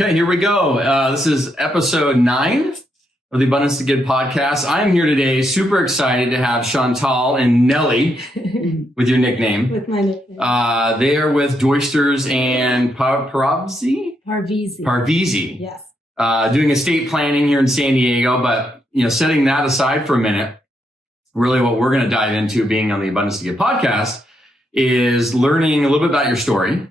Okay, here we go. This is episode 9 of the Abundance2Give podcast. I'm here today, super excited to have Chantal and Nelly with your nickname. With my nickname. They are with Doisters and Parvizi? Parvizi. Yes. Doing estate planning here in San Diego. But, setting that aside for a minute, really what we're going to dive into being on the Abundance2Give podcast is learning a little bit about your story,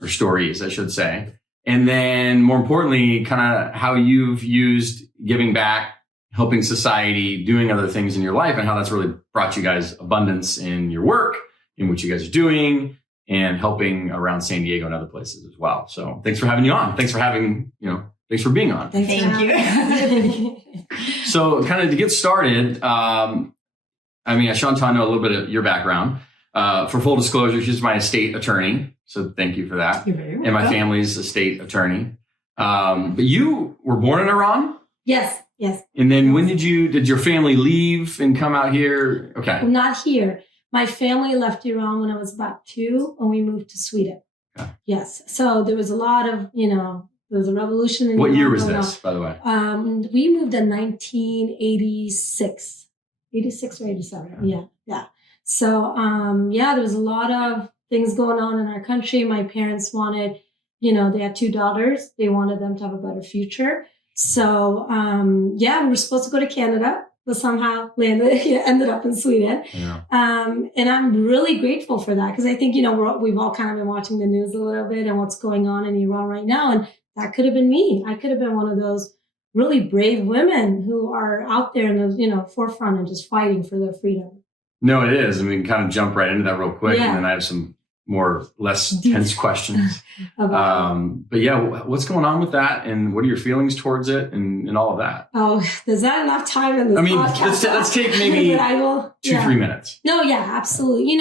or stories, I should say. And then more importantly, kind of how you've used giving back, helping society, doing other things in your life, and how that's really brought you guys abundance in your work, in what you guys are doing, and helping around San Diego and other places as well. So thanks for having you on. Thanks for being on. Thank you. So kind of to get started, Chantal, I know a little bit of your background. For full disclosure, she's my estate attorney. So thank you for that. You're very welcome. And my family's estate attorney. But you were born in Iran? Yes. And then when did your family leave and come out here? Okay. Not here. My family left Iran when I was about 2 and we moved to Sweden. Okay. Yes. So there was a lot of, there was a revolution in What Iran year was this, by the way? We moved in 1986. 86 or 87. Yeah. So, there was a lot of things going on in our country. My parents wanted, they had 2 daughters. They wanted them to have a better future. So, we were supposed to go to Canada, but somehow ended up in Sweden. Yeah. And I'm really grateful for that because I think, we've all kind of been watching the news a little bit and what's going on in Iran right now. And that could have been me. I could have been one of those really brave women who are out there in the, forefront and just fighting for their freedom. No, it is. And we can kind of jump right into that real quick. Yeah. And then I have some less tense questions. But what's going on with that? And what are your feelings towards it and all of that? Oh, there's not enough time in this podcast. Let's take maybe 2-3 minutes. No, yeah, absolutely.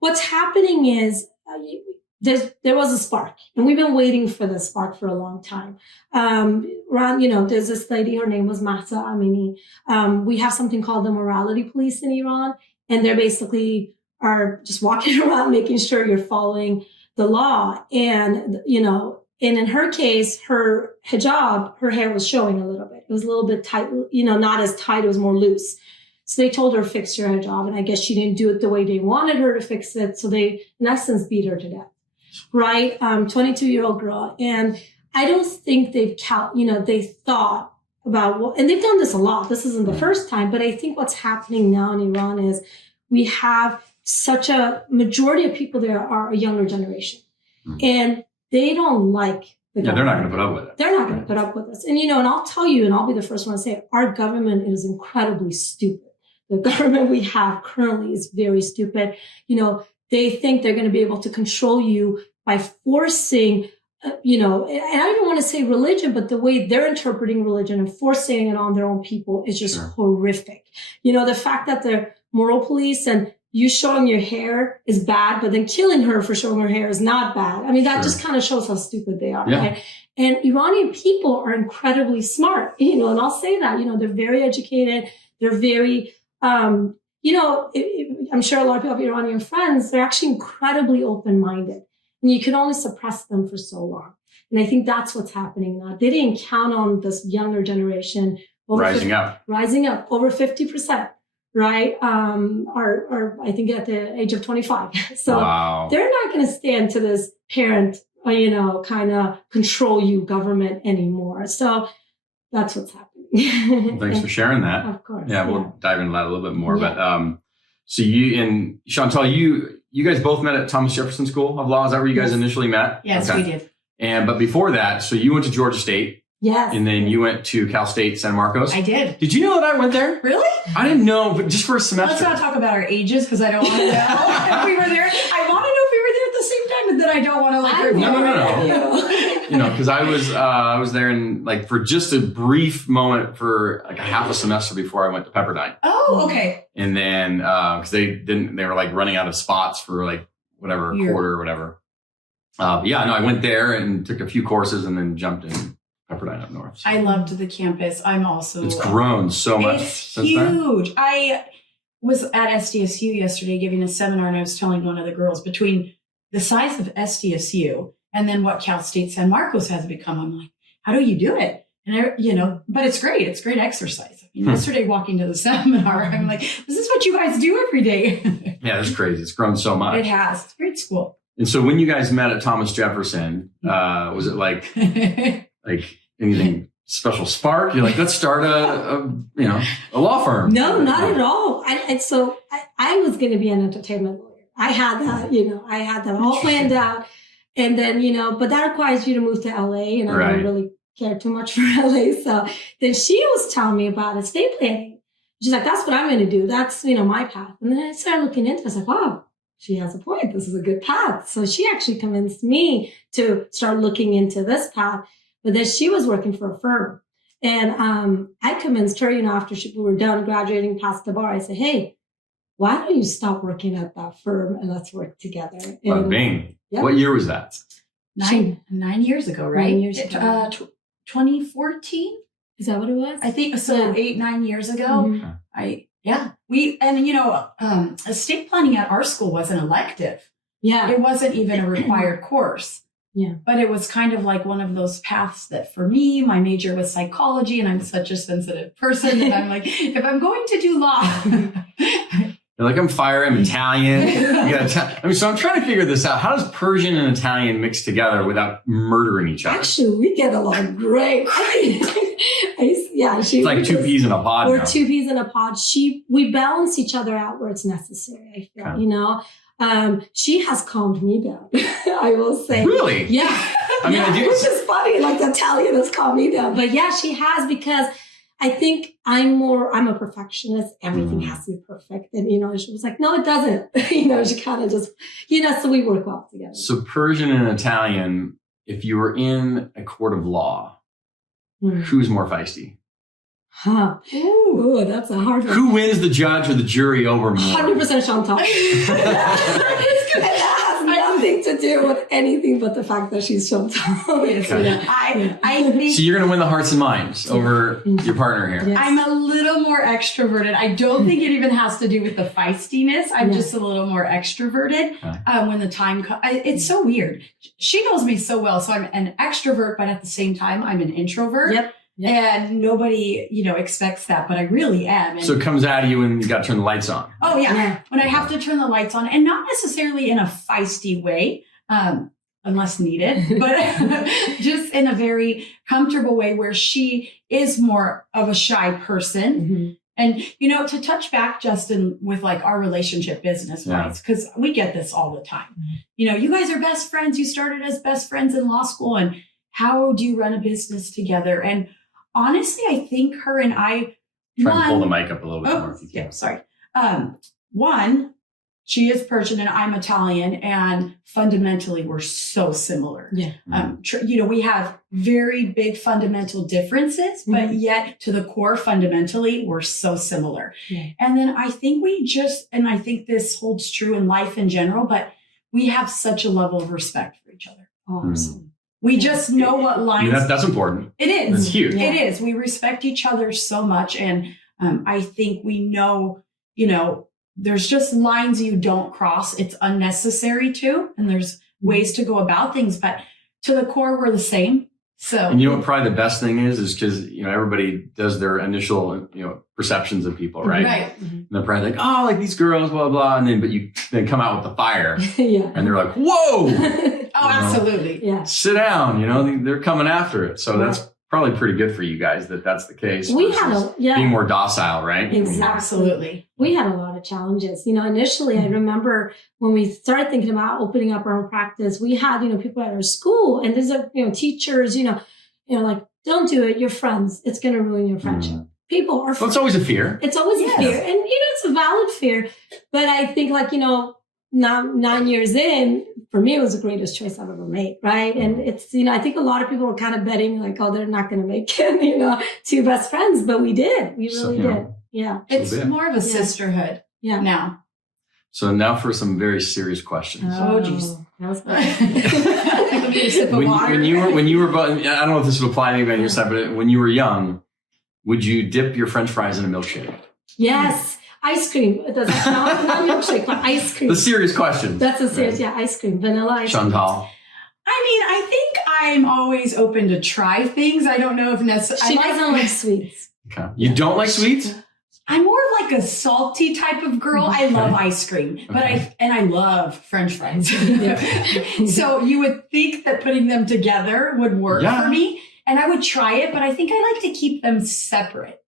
What's happening is there was a spark and we've been waiting for the spark for a long time. There's this lady, her name was Mahsa Amini. We have something called the morality police in Iran. And they're basically are just walking around making sure you're following the law. And, and in her case, her hijab, her hair was showing a little bit. It was a little bit tight, not as tight. It was more loose. So they told her, fix your hijab. And I guess she didn't do it the way they wanted her to fix it. So they, in essence, beat her to death. Right? 22-year-old girl. And I don't think they thought about and they've done this a lot. This isn't the first time, but I think what's happening now in Iran is we have such a majority of people there are a younger generation, and they don't like the government. They're not going to put up with it. They're not going to put up with this. And and I'll tell you, and I'll be the first one to say, our government is incredibly stupid. The government we have currently is very stupid. They think they're going to be able to control you by forcing. And I don't even want to say religion, but the way they're interpreting religion and forcing it on their own people is just horrific. The fact that they're moral police and you showing your hair is bad, but then killing her for showing her hair is not bad. That just kind of shows how stupid they are. Yeah. Right? And Iranian people are incredibly smart, and I'll say that, they're very educated. They're very, I'm sure a lot of people have Iranian friends. They're actually incredibly open-minded. And you can only suppress them for so long. And I think that's what's happening now. They didn't count on this younger generation. Rising up over 50%, right? Are I think at the age of 25. So They're not going to stand to this parent, kind of control you government anymore. So that's what's happening. Well, thanks for sharing that. Of course. Yeah, we'll dive into that a little bit more. Yeah. But so you and Chantal, you guys both met at Thomas Jefferson School of Law. Is that where you guys initially met? Yes, we did. But before that, so you went to Georgia State. Yes. And then you went to Cal State San Marcos. I did. Did you know that I went there? Really? I didn't know, but just for a semester. Let's not talk about our ages because I don't want to know if we were there. I want to know if we were there at the same time, but then I don't want to No. Because I was there in for just a brief moment for a half a semester before I went to Pepperdine. Oh, okay. And then because they were running out of spots for whatever quarter or whatever. I went there and took a few courses and then jumped in Pepperdine up north. So. I loved the campus. It's grown so much since huge. then. I was at SDSU yesterday giving a seminar and I was telling one of the girls between the size of SDSU and then what Cal State San Marcos has become. I'm like, how do you do it? And but it's great. It's great exercise. Yesterday walking to the seminar, I'm like, this is what you guys do every day. Yeah, that's crazy. It's grown so much. It has. It's a great school. And so when you guys met at Thomas Jefferson, was it like anything special spark? You're like, let's start a law firm. No, not at all. I was going to be an entertainment lawyer. I had that all planned out. And then, but that requires you to move to LA, and I don't really care too much for LA. So then she was telling me about estate planning. She's like, that's what I'm going to do. That's, my path. And then I started looking into it. I was like, wow, she has a point. This is a good path. So she actually convinced me to start looking into this path. But then she was working for a firm. And I convinced her, after we were done graduating past the bar, I said, hey, why don't you stop working at that firm and let's work together? Bing. Yep. What year was that? 9 years ago, right? 9 years ago. 2014? Is that what it was? I think so. Yeah. 8-9 years ago. Mm-hmm. Estate planning at our school wasn't elective. Yeah. It wasn't even a required course. Yeah. But it was kind of like one of those paths that for me, my major was psychology, and I'm such a sensitive person that I'm like, if I'm going to do law. You're like, I'm fire, I'm Italian. So I'm trying to figure this out. How does Persian and Italian mix together without murdering each other? Actually, we get along great. It's like two peas in a pod. We're 2 peas in a pod. We balance each other out where it's necessary, I feel, she has calmed me down, I will say. Really? Yeah. Which is funny, like the Italian has calmed me down. But yeah, she has, because I think I'm a perfectionist. Everything has to be perfect. And, she was like, no, it doesn't. She kind of just, so we work well together. So Persian and Italian, if you were in a court of law, who's more feisty? Huh. Ooh, that's a hard one. Who wins, the judge or the jury over more? 100% Chantal. It has nothing to do with anything but the fact that she's Chantal. I think. So you're going to win the hearts and minds over your partner here. Yes. I'm a little more extroverted. I don't think it even has to do with the feistiness. I'm just a little more extroverted when the time comes. It's so weird. She knows me so well. So I'm an extrovert, but at the same time, I'm an introvert. Yep. And nobody, expects that, but I really am. And so it comes out of you when you got to turn the lights on. Oh, yeah. When I have to turn the lights on, and not necessarily in a feisty way, unless needed, but just in a very comfortable way where she is more of a shy person. Mm-hmm. And, to touch back, Justin, with like our relationship business wise, because we get this all the time. Mm-hmm. You guys are best friends. You started as best friends in law school. And how do you run a business together? And honestly, I think her and I try and pull the mic up a little bit more. Yeah, sorry. One, she is Persian and I'm Italian, and fundamentally we're so similar. Yeah. We have very big fundamental differences, but yet to the core, fundamentally, we're so similar. Yeah. And then I think and I think this holds true in life in general, but we have such a level of respect for each other. Awesome. We just know what lines. That's important. It is. It's huge. It is. We respect each other so much. And I think we know, there's just lines you don't cross. It's unnecessary to, and there's ways to go about things. But to the core, we're the same. So, and what probably the best thing is because, everybody does their initial, perceptions of people, right? Right. Mm-hmm. And they're probably like, oh, like these girls, blah, blah. And but you then come out with the fire. And they're like, whoa. Absolutely. Yeah. Sit down, they're coming after it. So that's probably pretty good for you guys that's the case. We had being more docile, right? Exactly. Absolutely. We had a lot of challenges. Initially, I remember when we started thinking about opening up our own practice, we had, people at our school, and there's teachers, like, don't do it. You're friends. It's going to ruin your friendship. People are. Well, it's always a fear. It's always a fear. And, it's a valid fear. But I think now 9 years in, for me, it was the greatest choice I've ever made. Right. And it's, I think a lot of people were kind of betting like, oh, they're not going to make it, 2 best friends, but we did. We really did. Yeah. It's more of a sisterhood now. So now for some very serious questions. Oh, geez. That was when you were, I don't know if this would apply to anybody on your side, but when you were young, would you dip your French fries in a milkshake? Yes. Ice cream. It doesn't not milkshake, but ice cream. The serious question. That's a serious, ice cream. Vanilla ice cream. Chantal. I mean, I think I'm always open to try things. I don't know if necessarily. She doesn't like sweets. Okay. You don't like sweets? I'm more of like a salty type of girl. I love ice cream, but I love French fries. So you would think that putting them together would work for me, and I would try it, but I think I like to keep them separate.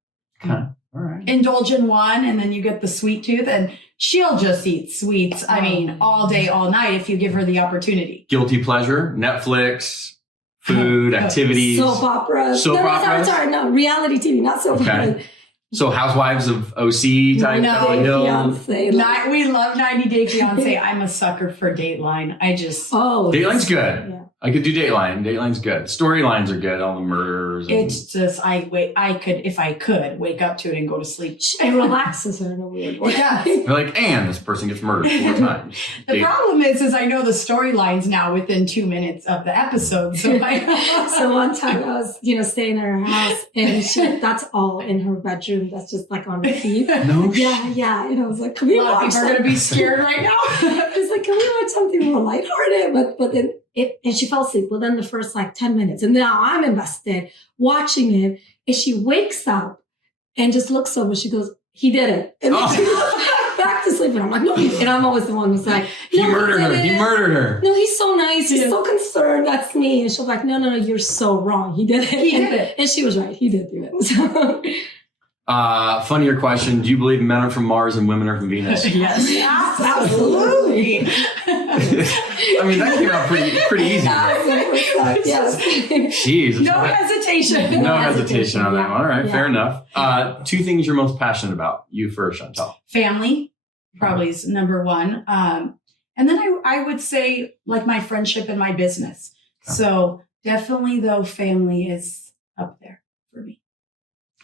Okay. All right. Indulge in one, and then you get the sweet tooth, and she'll just eat sweets. I mean, all day, all night if you give her the opportunity. Guilty pleasure, Netflix, food, activities. Soap operas. Sorry, no, reality TV, not soap operas. So Housewives of OC type. Fiancé. We love 90 Day Fiancé. I'm a sucker for Dateline. Dateline's good. Yeah. I could do Dateline. Dateline's good. Storylines are good. All the murders. It's just if I could wake up to it and go to sleep. It relaxes her in a weird way. They're like, and this person gets murdered 4 times. The problem is I know the storylines now within 2 minutes of the episode. So so one time I was, staying at her house, and that's all in her bedroom. That's just like on repeat. Yeah. And I was like, can we watch? People are going to be scared right now. I was like, can we watch something more lighthearted? But then and she fell asleep within the first 10 minutes. And now I'm invested watching it. And she wakes up and just looks over. She goes, he did it. And then she goes back to sleep. And I'm like, no, and I'm always the one who's like, He murdered her. No, he's so nice. He's so concerned. That's me. And she'll be like, no, you're so wrong. He did it. He did it. And she was right. He did do it. So. Funnier question. Do you believe men are from Mars and women are from Venus? Yes, absolutely. I mean, that came out pretty easy. Yes. Jeez. No hesitation. No hesitation on that one. All right, fair enough. 2 things you're most passionate about. You first, Chantal. Family probably is number 1. And then I would say my friendship and my business. Okay. So definitely though, family is up there for me.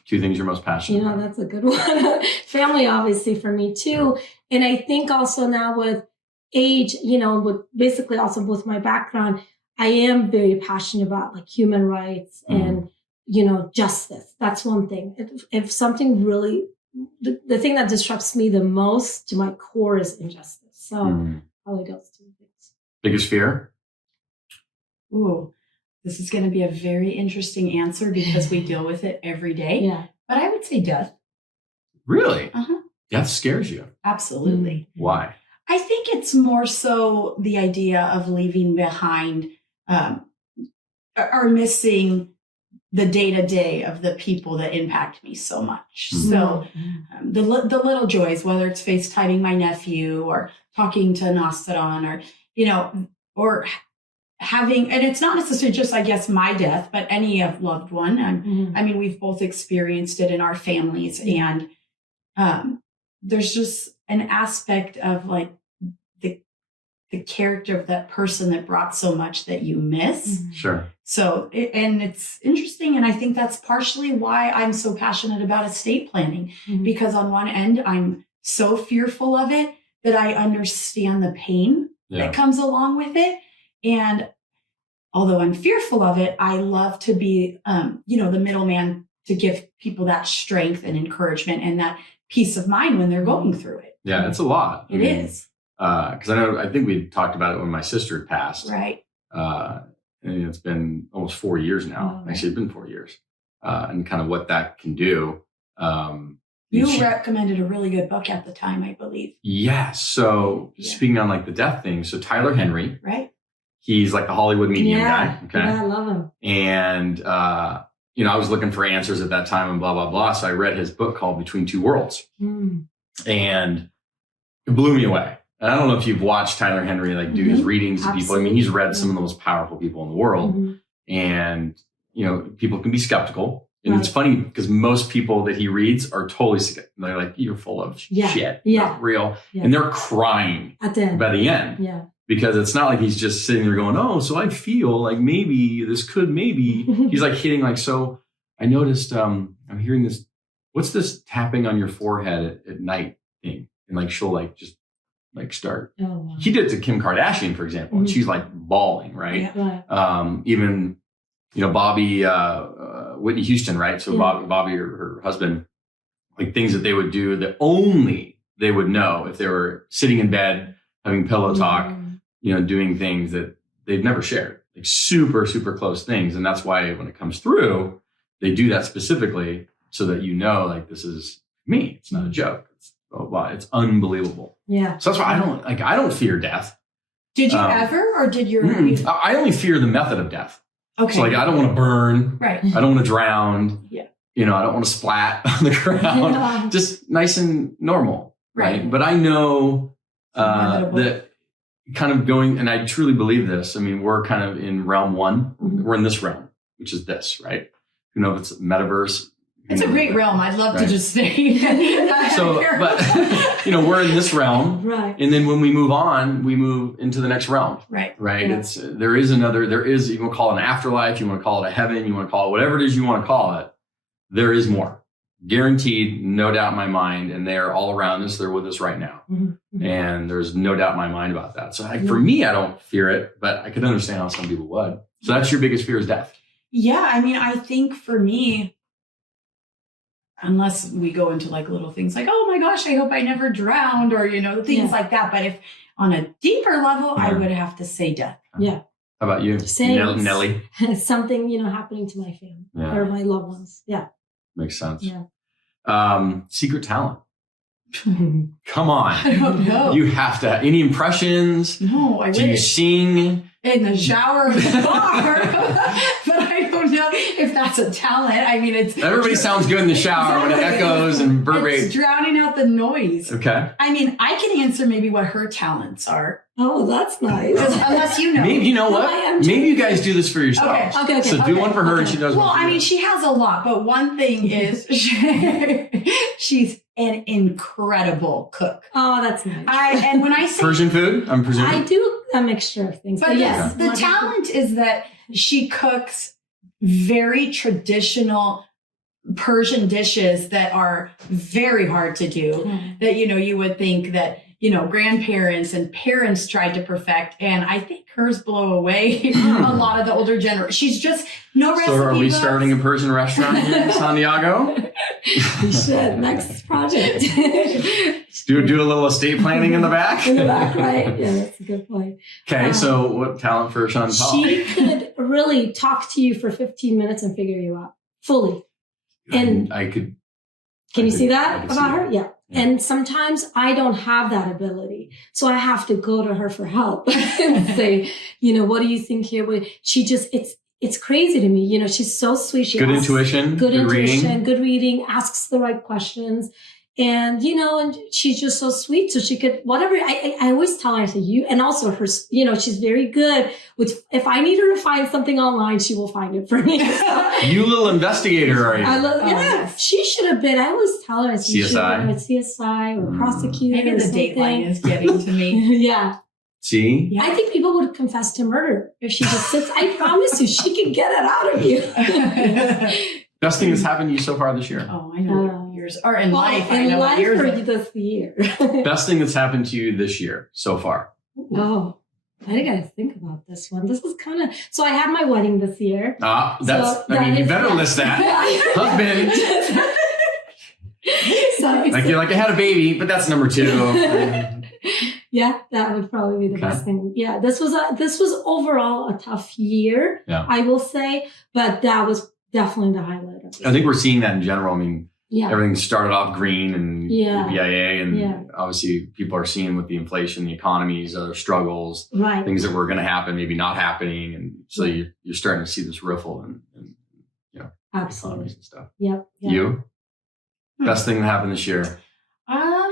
2 things you're most passionate about. That's a good one. Family, obviously, for me too. And I think also now with age, with basically also with my background, I am very passionate about human rights and, justice. That's one thing. If something really, the thing that disrupts me the most to my core is injustice. So probably those 2 things. Biggest fear? Ooh. This is going to be a very interesting answer because we deal with it every day. Yeah. But I would say death. Really? Uh-huh. Death scares you? Absolutely. Why? I think it's more so the idea of leaving behind or missing the day-to-day of the people that impact me so much. Mm-hmm. So the little joys, whether it's FaceTiming my nephew or talking to Nastaran or having, and it's not necessarily just, I guess, my death, but any loved one. I mean, we've both experienced it in our families, and there's just an aspect of the character of that person that brought so much that you miss. Sure. So, and it's interesting, and I think that's partially why I'm so passionate about estate planning, because on one end, I'm so fearful of it that I understand the pain that comes along with it. And although I'm fearful of it, I love to be, the middleman to give people that strength and encouragement and that peace of mind when they're going through it. Yeah, it's a lot. It is. Because I think we talked about it when my sister had passed. Right. And it's been almost 4 years now. Actually, it's been 4 years. And kind of what that can do. You recommended a really good book at the time, I believe. Yes. So speaking on the death thing, so Tyler Henry. Right. He's the Hollywood medium guy. Okay. Yeah, I love him. And, I was looking for answers at that time and blah, blah, blah. So I read his book called Between Two Worlds. And it blew me away. And I don't know if you've watched Tyler Henry do his readings to people. I mean, he's read some of the most powerful people in the world. And, people can be skeptical. And it's funny because most people that he reads are totally, they're like, you're full of shit. Not real. Yeah. And they're crying by the end. Yeah. Because it's not like he's just sitting there going, oh, so I feel like maybe this could maybe. He's hitting so I noticed I'm hearing this, what's this tapping on your forehead at night thing? And she'll just start. Oh, wow. He did it to Kim Kardashian, for example, and she's bawling, right? Yeah. Even, Bobby, Whitney Houston, right? So Bobby, her husband, things that they would do that only they would know if they were sitting in bed, having pillow talk, doing things that they've never shared. like super, super close things. And that's why when it comes through, they do that specifically so that you know, like, this is me. It's not a joke. It's, oh, wow, it's unbelievable. Yeah. So that's why I don't fear death. Did you ever, or did your... I only fear the method of death. Okay. So like, I don't want to burn. Right. I don't want to drown. Yeah. You know, I don't want to splat on the ground. Yeah. Just nice and normal. Right. But I know Inevitable. that kind of going, and I truly believe this. I mean, we're kind of in realm one. Mhm. We're in this realm, which is this, right? Who knows if it's metaverse? It's a great realm. I'd love to just stay. So, but you know, we're in this realm, Right. and then when we move on, we move into the next realm, Right. right? Yeah. There is, you want to call it an afterlife, you want to call it a heaven, you want to call it whatever it is you want to call it. There is more, guaranteed, no doubt in my mind, and they are all around us. They're with us right now, Mm-hmm. and there's no doubt in my mind about that. So, for me, I don't fear it, but I could understand how some people would. So that's your biggest fear is death. Yeah. I mean, I think for me, unless we go into like little things like, oh my gosh, I hope I never drowned, or, you know, things like that. But if on a deeper level, I would have to say death. Yeah. How about you, Same. Nelly? Something, happening to my family or my loved ones. Yeah. Makes sense. Yeah. Secret talent. Come on. I don't know. You have to. Any impressions? No, I Do you wish. sing? In the shower of the bar. But I don't know if that's a talent. I mean, Everybody sounds good in the shower when it echoes and It's reverberates. drowning out the noise. Okay. I mean, I can answer maybe what her talents are. Oh, that's nice. Unless you know. Maybe, you know what? I am Maybe you guys do this for yourselves. Okay. So do one for her and she does Well, one for I mean, you. she has a lot, but one thing is she's an incredible cook. Oh, that's nice. And when I say Persian food, I'm presuming. I do a mixture of things. But yes, the talent is that she cooks very traditional Persian dishes that are very hard to do. That, you would think that, grandparents and parents tried to perfect. And I think hers blow away a lot of the older generation. She's just no recipe. So are we books. starting a Persian restaurant here in San Diego? We should. Next project. Do a little estate planning in the back? In the back, right? Yeah, that's a good point. Okay, so what talent for Chantal? She could really talk to you for 15 minutes and figure you out fully. And I could. Can you see that see about that. her? Yeah. And sometimes I don't have that ability. So I have to go to her for help and say, what do you think here? It's crazy to me. She's so sweet. She Good asks, intuition, good intuition, reading. good reading, asks the right questions. And, and she's just so sweet. So she could, whatever, I always tell her, I say, you, and also her, she's very good with, if I need her to find something online, she will find it for me. You little investigator, are you? Yes. She should have been, I always tell her, she should have been a CSI or a prosecutor. Maybe or the something. dateline is getting to me. Yeah. See? Yeah. I think people would confess to murder if she just sits. I promise you, she can get it out of you. Best thing that's happened to you so far this year? Oh, I know what years. Or in life, I in know life what years. or this year. Best thing that's happened to you this year so far? Oh, I gotta think about this one. This is kind of, so I had my wedding this year. You better list that. Husband. Like you're like, I had a baby, but that's number 2. Yeah, that would probably be the best thing. Yeah, this was overall a tough year, I will say, but that was definitely the highlight of it. I think we're seeing that in general. I mean, everything started off green and the BIA, and obviously people are seeing with the inflation, the economies, other struggles, things that were going to happen, maybe not happening. And so you're starting to see this riffle and economies and stuff. Yep. You? Best thing that happened this year?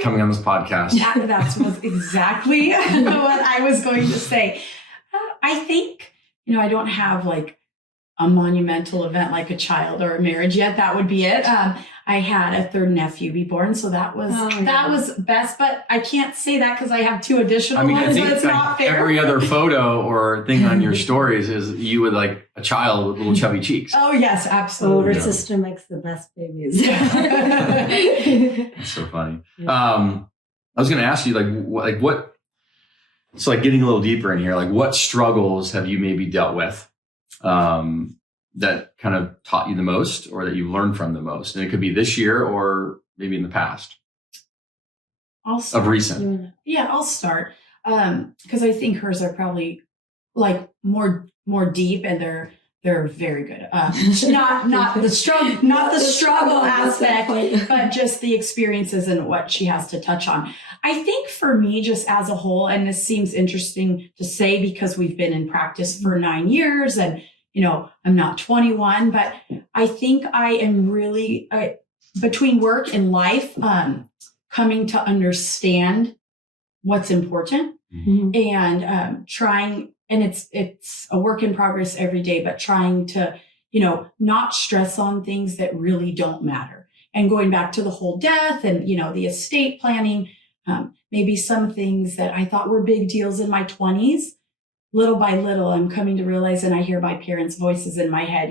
Coming on this podcast. That was exactly what I was going to say. I think, I don't have like a monumental event like a child or a marriage yet. That would be it. I had a 3rd nephew be born, so that was best. But I can't say that because I have 2 additional ones. I think so it's not fair. Every other photo or thing on your stories is you with like a child with little chubby cheeks. Oh yes, absolutely. Oh, her sister makes the best babies. That's so funny. I was going to ask you, what? So, getting a little deeper in here, what struggles have you maybe dealt with that kind of taught you the most, or that you learned from the most? And it could be this year, or maybe in the past. I'll start. Of recent. Yeah, I'll start because I think hers are probably like more deep, and they're very good. Not the struggle aspect, but just the experiences and what she has to touch on. I think for me, just as a whole, and this seems interesting to say because we've been in practice for 9 years, and I'm not 21, but I think I am really between work and life, coming to understand what's important, and trying. And it's a work in progress every day, but trying to, not stress on things that really don't matter. And going back to the whole death and, the estate planning, maybe some things that I thought were big deals in my 20s, little by little, I'm coming to realize, and I hear my parents' voices in my head,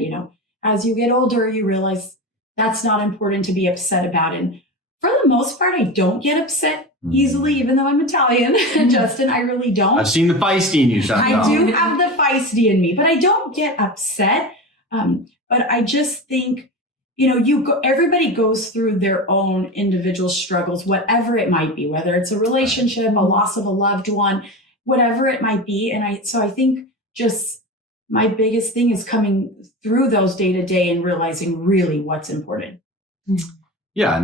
as you get older, you realize that's not important to be upset about. And for the most part, I don't get upset easily, even though I'm Italian. Justin, I really don't. I've seen the feisty in you, Chantal. I do have the feisty in me, but I don't get upset. But I just think, everybody goes through their own individual struggles, whatever it might be, whether it's a relationship, a loss of a loved one, whatever it might be. And I think just my biggest thing is coming through those day to day and realizing really what's important. Yeah,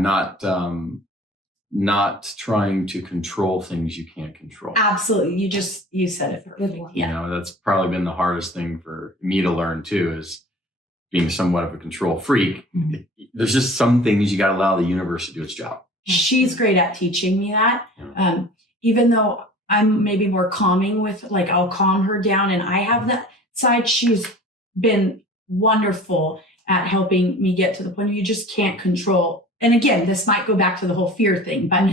not trying to control things you can't control. Absolutely. You said it perfectly. Yeah. That's probably been the hardest thing for me to learn too, is being somewhat of a control freak. There's just some things you got to allow the universe to do its job. She's great at teaching me that. Even though I'm maybe more calming with, I'll calm her down, and I have that side. She's been wonderful at helping me get to the point where you just can't control. And again, this might go back to the whole fear thing, but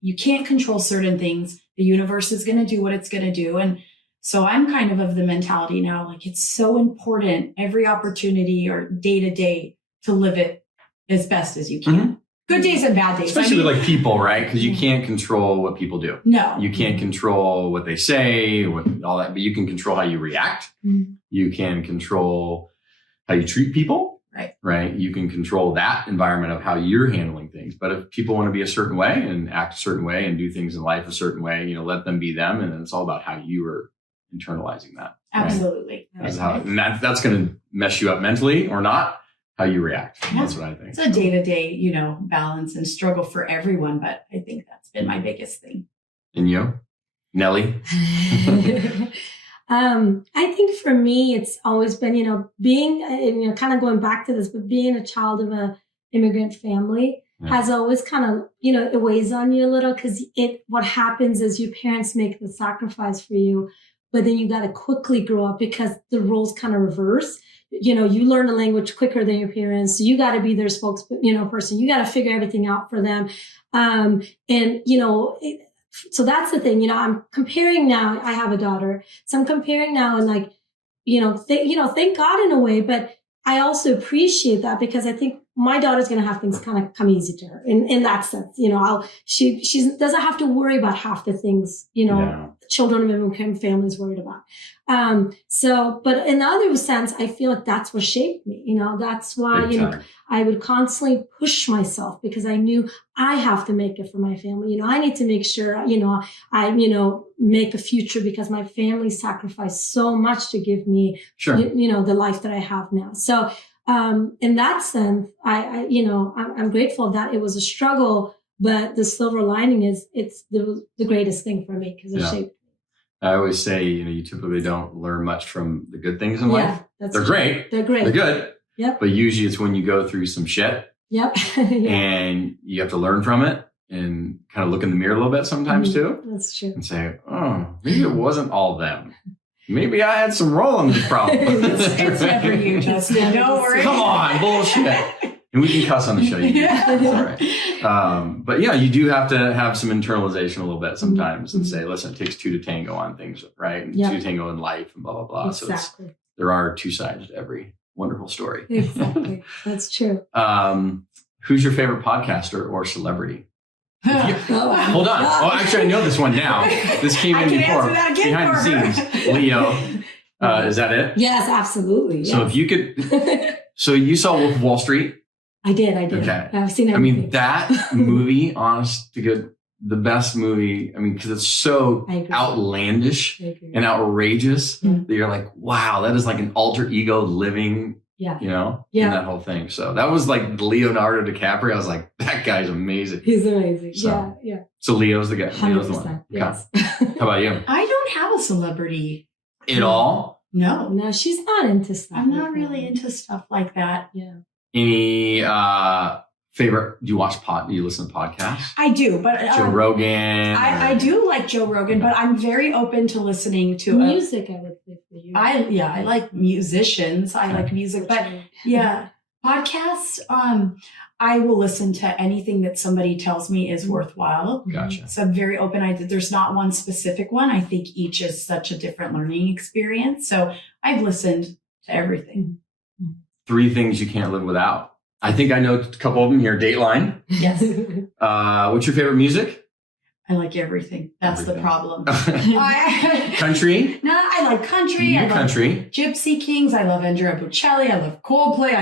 you can't control certain things. The universe is going to do what it's going to do. And so I'm kind of the mentality now, it's so important every opportunity or day to day to live it as best as you can. Good days and bad days. Especially with people, right? Because you can't control what people do. No. You can't control what they say, all that, but you can control how you react. You can control how you treat people. Right. You can control that environment of how you're handling things. But if people want to be a certain way and act a certain way and do things in life a certain way, let them be them. And then it's all about how you are internalizing that. Absolutely. Right? That's going to mess you up mentally or not, how you react. Yeah. That's what I think. It's a day-to-day, balance and struggle for everyone. But I think that's been my biggest thing. And you, Nelly? I think for me, it's always been, being, kind of going back to this, but being a child of an immigrant family has always kind of, it weighs on you a little, because what happens is your parents make the sacrifice for you, but then you got to quickly grow up because the roles kind of reverse. You learn a language quicker than your parents. So you got to be their person. You got to figure everything out for them. So that's the thing, I'm comparing now. I have a daughter, so I'm comparing now, and thank God in a way, but I also appreciate that because I think my daughter's going to have things kind of come easy to her in that sense. She doesn't have to worry about half the things, children of immigrant families worried about. But in the other sense, I feel like that's what shaped me. That's why, I would constantly push myself because I knew I have to make it for my family. I need to make sure, I make a future because my family sacrificed so much to give me, the life that I have now. So, in that sense, I'm grateful that it was a struggle, but the silver lining is it's the greatest thing for me because it shaped me. I always say, you typically don't learn much from the good things in life. They're great. They're great. They're good. Yep. But usually it's when you go through some shit. Yep. And you have to learn from it and kind of look in the mirror a little bit sometimes too. That's true. And say, oh, maybe it wasn't all them. Maybe I had some role in this problem. It's never you, Justin. Don't worry. Come on, bullshit. And we can cuss on the show. That's all right. But yeah, you do have to have some internalization a little bit sometimes and say, listen, it takes two to tango on things, right? And two to tango in life and blah, blah, blah. Exactly. So there are two sides to every wonderful story. Exactly. That's true. Who's your favorite podcaster or celebrity? Hold on. Oh, actually, I know this one now. This came in before. Behind the scenes. Leo. Is that it? Yes, absolutely. Yes. So if you could... So you saw Wolf of Wall Street? I did. Okay. I've seen everything. That movie, honest to the best movie. I mean, because it's so I agree. outlandish I agree. and outrageous Yeah. that you're like, wow, that is like an alter ego living, Yeah. you know, Yeah. in that whole thing. So that was like Leonardo DiCaprio. I was like, that guy's amazing. He's amazing. So, yeah. So Leo's the guy. Leo's the one. 100%. Okay. Yes. How about you? I don't have a celebrity. It all? No, No, she's not into stuff. I'm like not really that. into stuff like that. Yeah. Any favorite? Do you do you listen to podcasts? I do, but Joe Rogan. I do like Joe Rogan, but I'm very open to listening to Music, I would say for you. I like musicians. I like music, but yeah, podcasts. I will listen to anything that somebody tells me is worthwhile. Gotcha. So I'm very open. There's not one specific one. I think each is such a different learning experience. So I've listened to everything. 3 things you can't live without. I think I know a couple of them here. Dateline. Yes, What's your favorite music? I like everything. That's the problem. Country. No, I like country. You I love country. Gypsy Kings. I love Andrea Bocelli. I love Coldplay.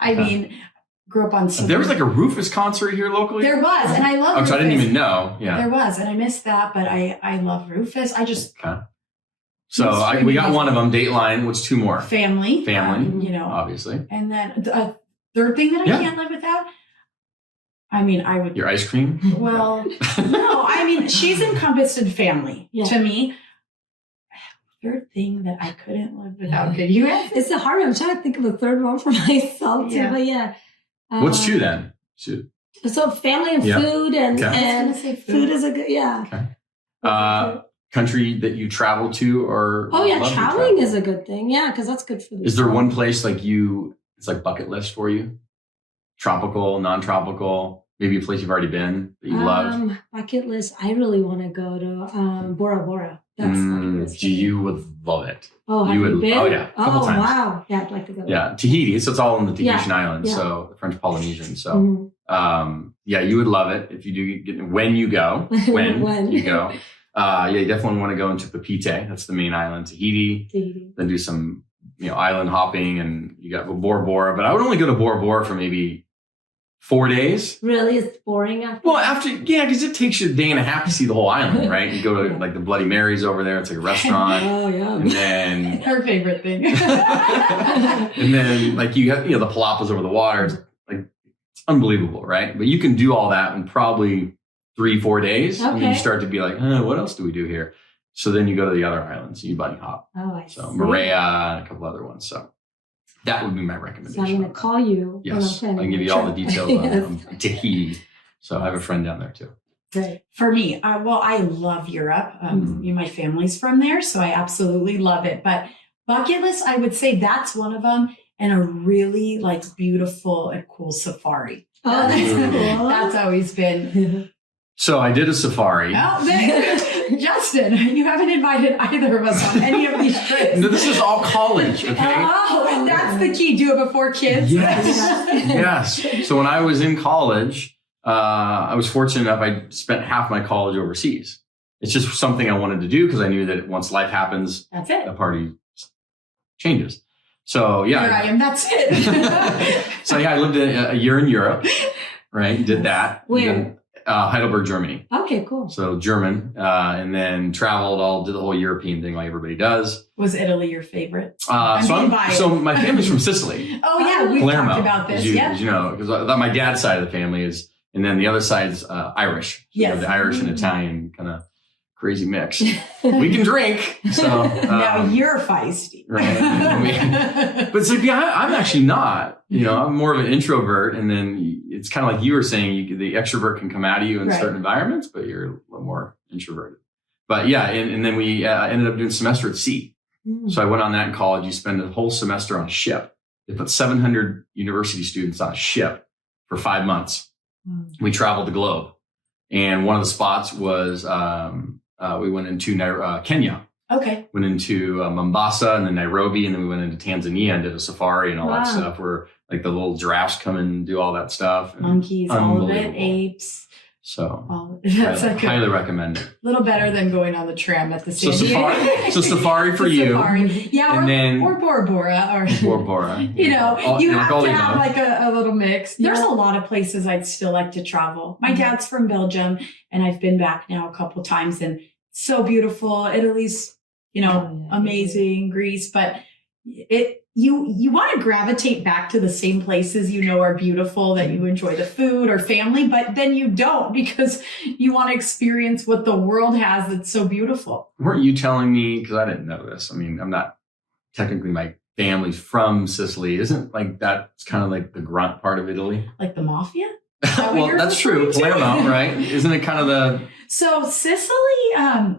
I mean, grew up on some. There was like a Rufus concert here locally. There was, and I love Oh, Rufus. so I didn't even know. Yeah. There was, and I missed that, but I love Rufus. I just Okay. So we got one of them. Dateline. What's 2 more? family, Family. you know, Obviously. and then a third thing that I can't live without. I mean, I would. Your ice cream. Well, no, I mean, she's encompassed in family to me. Third thing that I couldn't live without. Could you answer? It's a hard one. I'm trying to think of a third one for myself too, but yeah. What's 2 then? 2. So family and food and I was gonna say food is a good Okay. Country that you travel to or traveling is a good thing. Yeah, because that's good for the Is there soul. one place like it's like bucket list for you? Tropical, non-tropical, maybe a place you've already been that you loved? Bucket list. I really want to go to Bora Bora. That's bucket list. You would love it. Oh, have you you would, been? Oh yeah, a couple times. Wow. Yeah, I'd like to go. Yeah, Tahiti. So it's all in the Tahitian Yeah. islands, Yeah. so the French Polynesian. So you would love it if you do get when you go. When you go. You definitely want to go into Papeete. That's the main island, Tahiti. Then do some, island hopping, and you got Bora Bora. But I would only go to Bora Bora for maybe 4 days. Really, it's boring after. Well, because it takes you a day and a half to see the whole island, right? You go to like the Bloody Mary's over there. It's like a restaurant. Oh yeah. And then Her favorite thing. and then like you have the palapas over the water. It's like it's unbelievable, right? But you can do all that in probably 3-4 days, and then you start to be like, what else do we do here? So then you go to the other islands, you bunny hop. Oh, I see. So Moorea and a couple other ones. So that would be my recommendation. So I'm going to call you. Yes, I can give you all the details on Tahiti. So I have a friend down there too. Great. For me, I love Europe. My family's from there, so I absolutely love it. But bucket list, I would say that's one of them, and a really beautiful and cool safari. Oh, that's cool. That's always been. So I did a safari. Oh, Justin, you haven't invited either of us on any of these trips. No, this is all college, okay? Oh, and that's the key. Do it before kids. Yes. So when I was in college, I was fortunate enough, I spent half my college overseas. It's just something I wanted to do because I knew that once life happens, that's it. The party changes. So yeah. Here I am. That's it. So yeah, I lived a year in Europe, right? Did that. Where? Heidelberg, Germany. Okay, cool. So German, and then traveled, did the whole European thing like everybody does. Was Italy your favorite? So my family's from Sicily. Oh yeah, we've Palermo, talked about this. As you know, because my dad's side of the family is, and then the other side's Irish. So yes. The Irish and Italian kind of crazy mix. We can drink. So now you're feisty. Right. But so I'm actually not. I'm more of an introvert, and then it's kind of like you were saying, the extrovert can come out of you in certain environments, but you're a little more introverted. But yeah, and then we ended up doing a semester at sea. So I went on that in college. You spend a whole semester on a ship. They put 700 university students on a ship for 5 months. We traveled the globe, and one of the spots was we went into Kenya. Okay. Went into Mombasa and then Nairobi, and then we went into Tanzania and did a safari and all that stuff where like the little giraffes come and do all that stuff. And monkeys, all of it, apes. So that's highly recommend it. A little better than going on the tram at the San Diego. Safari for you. Safari. Yeah, and then, or Bora Bora. Bora Bora. You have to have like a little mix. There's a lot of places I'd still like to travel. My dad's from Belgium, and I've been back now a couple times, and so beautiful. Italy's, amazing. Greece, but you want to gravitate back to the same places are beautiful, that you enjoy the food or family, but then you don't, because you want to experience what the world has that's so beautiful. Weren't you telling me, because I didn't know this, I mean, I'm not technically, my family's from Sicily. Isn't like that's kind of like the grunt part of Italy? Like the mafia? Well, that's true. Palermo, right? Isn't it kind of the... So Sicily,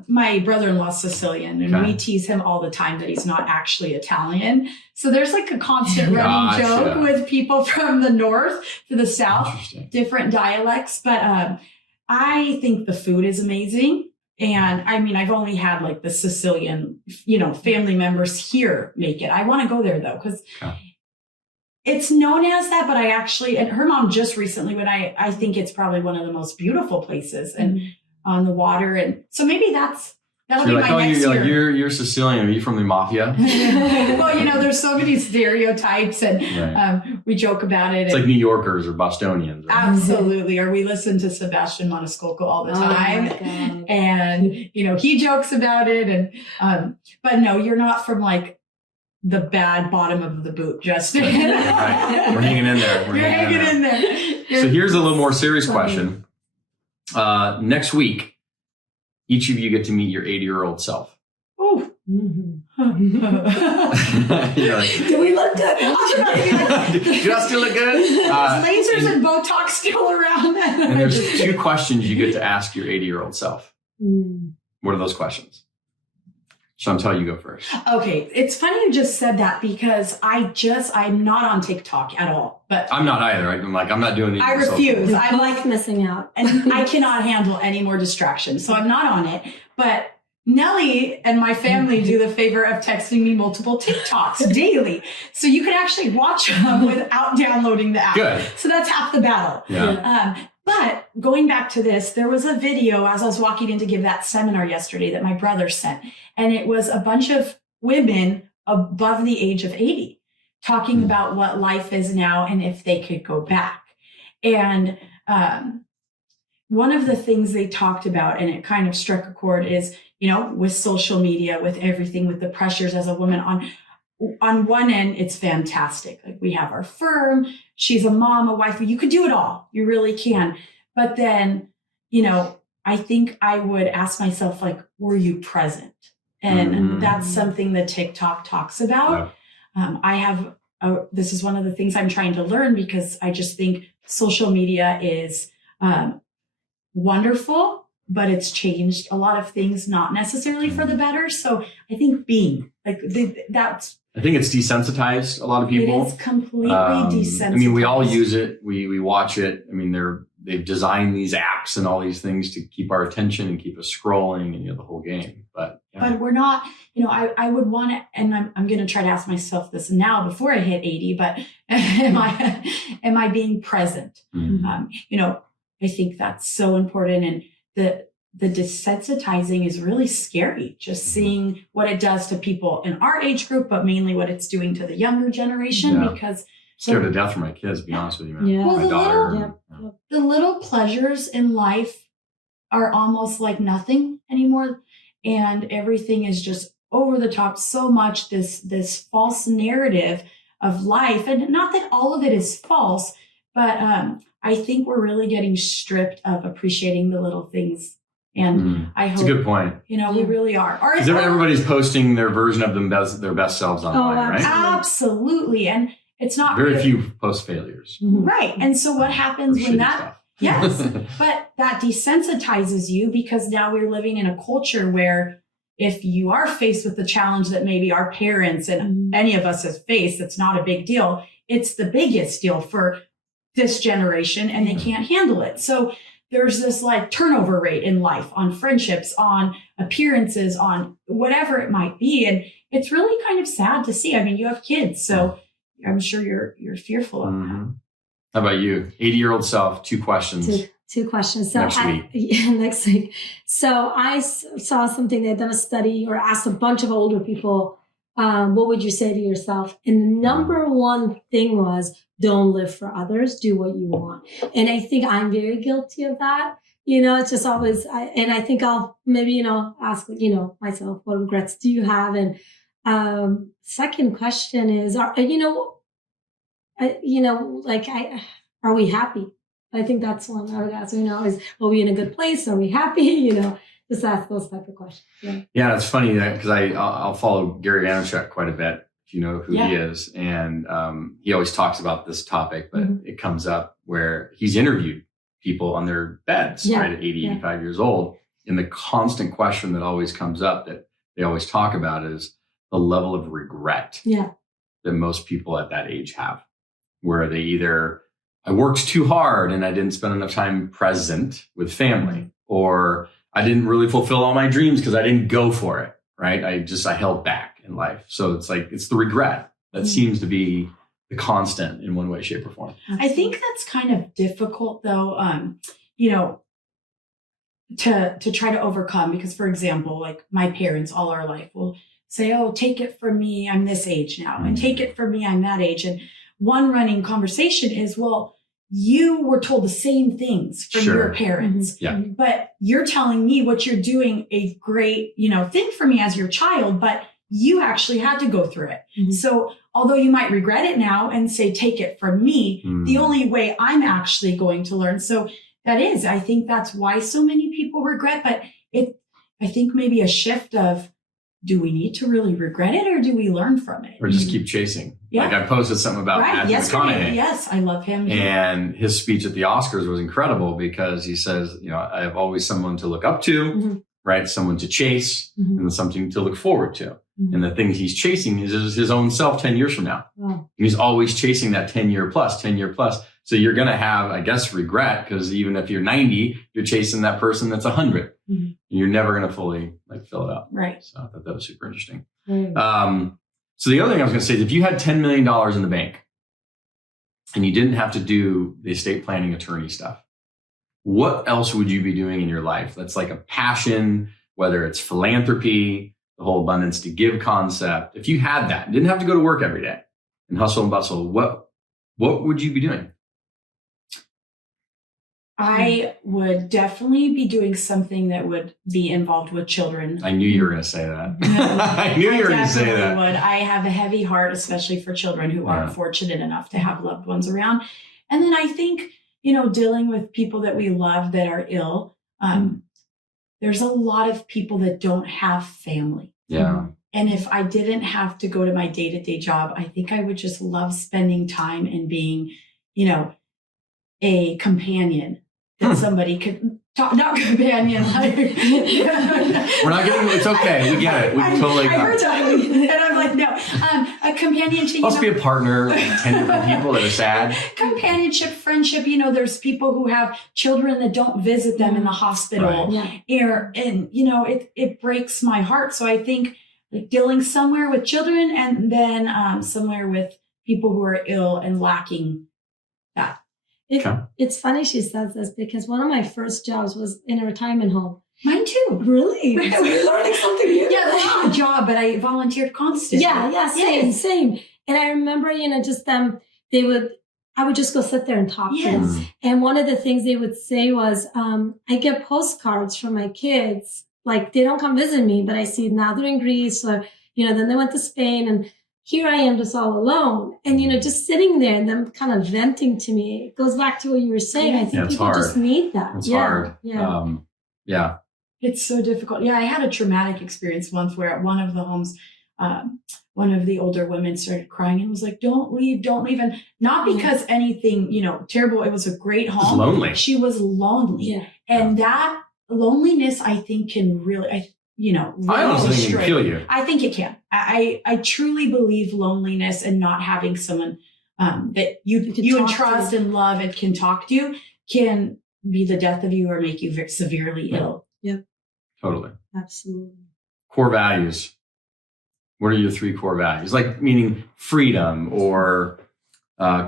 my brother-in-law's Sicilian, and we tease him all the time that he's not actually Italian. So there's like a constant running joke with people from the north to the south, different dialects. But I think the food is amazing. And I mean, I've only had like the Sicilian, family members here make it. I want to go there though, because it's known as that, but and her mom just recently went, I think it's probably one of the most beautiful places and on the water. And so maybe that'll be my next year. You're Sicilian. Are you from the mafia? Well, there's so many stereotypes, and we joke about it. It's like New Yorkers or Bostonians. Right? Absolutely. Or we listen to Sebastian Maniscalco all the time. And, he jokes about it. And, but no, you're not from like the bad bottom of the boot, Justin. Right. We're hanging in there. You're hanging in there. So here's a little more serious question. Next week, each of you get to meet your 80-year-old self. Oh. You're like, do we look good? do I still look good? Lasers and Botox still around. And there's 2 questions you get to ask your 80-year-old self. What are those questions? Chantal, you go first. Okay. It's funny you just said that, because I'm not on TikTok at all. But I'm not either. I'm not doing I refuse. I'm like missing out. And I cannot handle any more distractions. So I'm not on it. But Nelly and my family do the favor of texting me multiple TikToks daily. So you can actually watch them without downloading the app. Good. So that's half the battle. Yeah. But going back to this, there was a video as I was walking in to give that seminar yesterday that my brother sent. And it was a bunch of women above the age of 80 talking about what life is now and if they could go back. And one of the things they talked about, and it kind of struck a chord, is, with social media, with everything, with the pressures as a woman on one end, it's fantastic. Like, we have our firm, she's a mom, a wife, you could do it all. You really can. But then, I think I would ask myself, like, were you present? And that's something that TikTok talks about. This is one of the things I'm trying to learn, because I just think social media is wonderful, but it's changed a lot of things, not necessarily for the better. So I think I think it's desensitized a lot of people. It is completely desensitized. I mean, we all use it. We watch it. I mean, they've designed these apps and all these things to keep our attention and keep us scrolling and the whole game. But we're not. I would want to, and I'm going to try to ask myself this now before I hit 80. But am I being present? I think that's so important, and the desensitizing is really scary, just seeing what it does to people in our age group, but mainly what it's doing to the younger generation, because scared to death for my kids, to be honest with you, man. Yeah. Well, my daughter. The little pleasures in life are almost like nothing anymore. And everything is just over the top so much, this false narrative of life. And not that all of it is false, but I think we're really getting stripped of appreciating the little things. And I hope, it's a good point. We really are. Because everybody's posting their version of their best selves online, right? Absolutely. And it's not very few post failures. Right. And so what happens when that, stuff. Yes, but that desensitizes you, because now we're living in a culture where if you are faced with the challenge that maybe our parents and any of us has faced, it's not a big deal. It's the biggest deal for this generation, and they can't handle it. So there's this like turnover rate in life, on friendships, on appearances, on whatever it might be. And it's really kind of sad to see. I mean, you have kids, so I'm sure you're fearful of that. How about you? 80-year-old self, 2 questions. 2 questions. So next week. Next week. So I saw something. They'd done a study or asked a bunch of older people, what would you say to yourself? And the number one thing was, don't live for others. Do what you want. And I think I'm very guilty of that. It's just always, and I think I'll maybe, ask, myself, what regrets do you have? And second question is, are we happy? I think that's one I would ask, is, are we in a good place? Are we happy? Just ask those type of questions. Yeah, it's funny because I'll follow Gary Vaynerchuk quite a bit, if you know who he is. And he always talks about this topic, but it comes up where he's interviewed people on their beds, right, at 80, 85 years old. And the constant question that always comes up that they always talk about is the level of regret that most people at that age have, where they either, I worked too hard and I didn't spend enough time present with family, or I didn't really fulfill all my dreams because I didn't go for it, right? I held back in life. So it's like, it's the regret that seems to be the constant in one way, shape, or form. I think that's kind of difficult though, to try to overcome, because for example, like my parents all our life will say, oh, take it from me, I'm this age now, and take it from me, I'm that age. And one running conversation is, well, you were told the same things from your parents, but you're telling me what you're doing a great, thing for me as your child, but you actually had to go through it. So although you might regret it now and say, take it from me, the only way I'm actually going to learn. So I think that's why so many people regret, but I think maybe a shift of, do we need to really regret it, or do we learn from it? Or just keep chasing. Yeah. Like I posted something about Matthew McConaughey. Yes, I love him. And his speech at the Oscars was incredible because he says, I have always someone to look up to, right? Someone to chase and something to look forward to. And the things he's chasing is his own self 10 years from now. And he's always chasing that 10 year plus. So you're going to have, I guess, regret, because even if you're 90, you're chasing that person that's 100. And you're never going to fully fill it up. Right. So I thought that was super interesting. So the other thing I was going to say is, if you had $10 million in the bank and you didn't have to do the estate planning attorney stuff, what else would you be doing in your life? That's like a passion, whether it's philanthropy, the whole Abundance2Give concept. If you had that, didn't have to go to work every day and hustle and bustle, what would you be doing? I would definitely be doing something that would be involved with children. I knew you were going to say that. I knew you were going to say that. Would. I have a heavy heart, especially for children who aren't fortunate enough to have loved ones around. And then I think, dealing with people that we love that are ill. There's a lot of people that don't have family. Yeah. And if I didn't have to go to my day-to-day job, I think I would just love spending time and being, a companion that somebody could talk, not companion. We're not getting, it's okay. We get it. We totally got it. And I'm like, no, a companionship. Must be a partner, 10 different people that are sad. Companionship, friendship. There's people who have children that don't visit them in the hospital. Right. And it breaks my heart. So I think dealing somewhere with children, and then somewhere with people who are ill and lacking that. It's funny she says this, because one of my first jobs was in a retirement home. Mine too. Really? So you're learning something new. Yeah, that's not a job, but I volunteered constantly. Same. And I remember, I would just go sit there and talk to them. And one of the things they would say was, I get postcards from my kids. Like, they don't come visit me, but I see now they're in Greece, or, then they went to Spain, and here I am just all alone. And, just sitting there and them kind of venting to me. It goes back to what you were saying. I think people just need that. It's hard. Yeah. It's so difficult. Yeah, I had a traumatic experience once where at one of the homes, one of the older women started crying and was like, don't leave. And not because anything, terrible. It was a great home. She was lonely. She was lonely. Yeah. And that loneliness, I think, can really, really I honestly think it can kill you. I think it can. I truly believe loneliness and not having someone that you trust and love and can talk to can be the death of you or make you severely ill. Yep. Totally. Absolutely. Core values. What are your 3 core values? Like, meaning freedom, or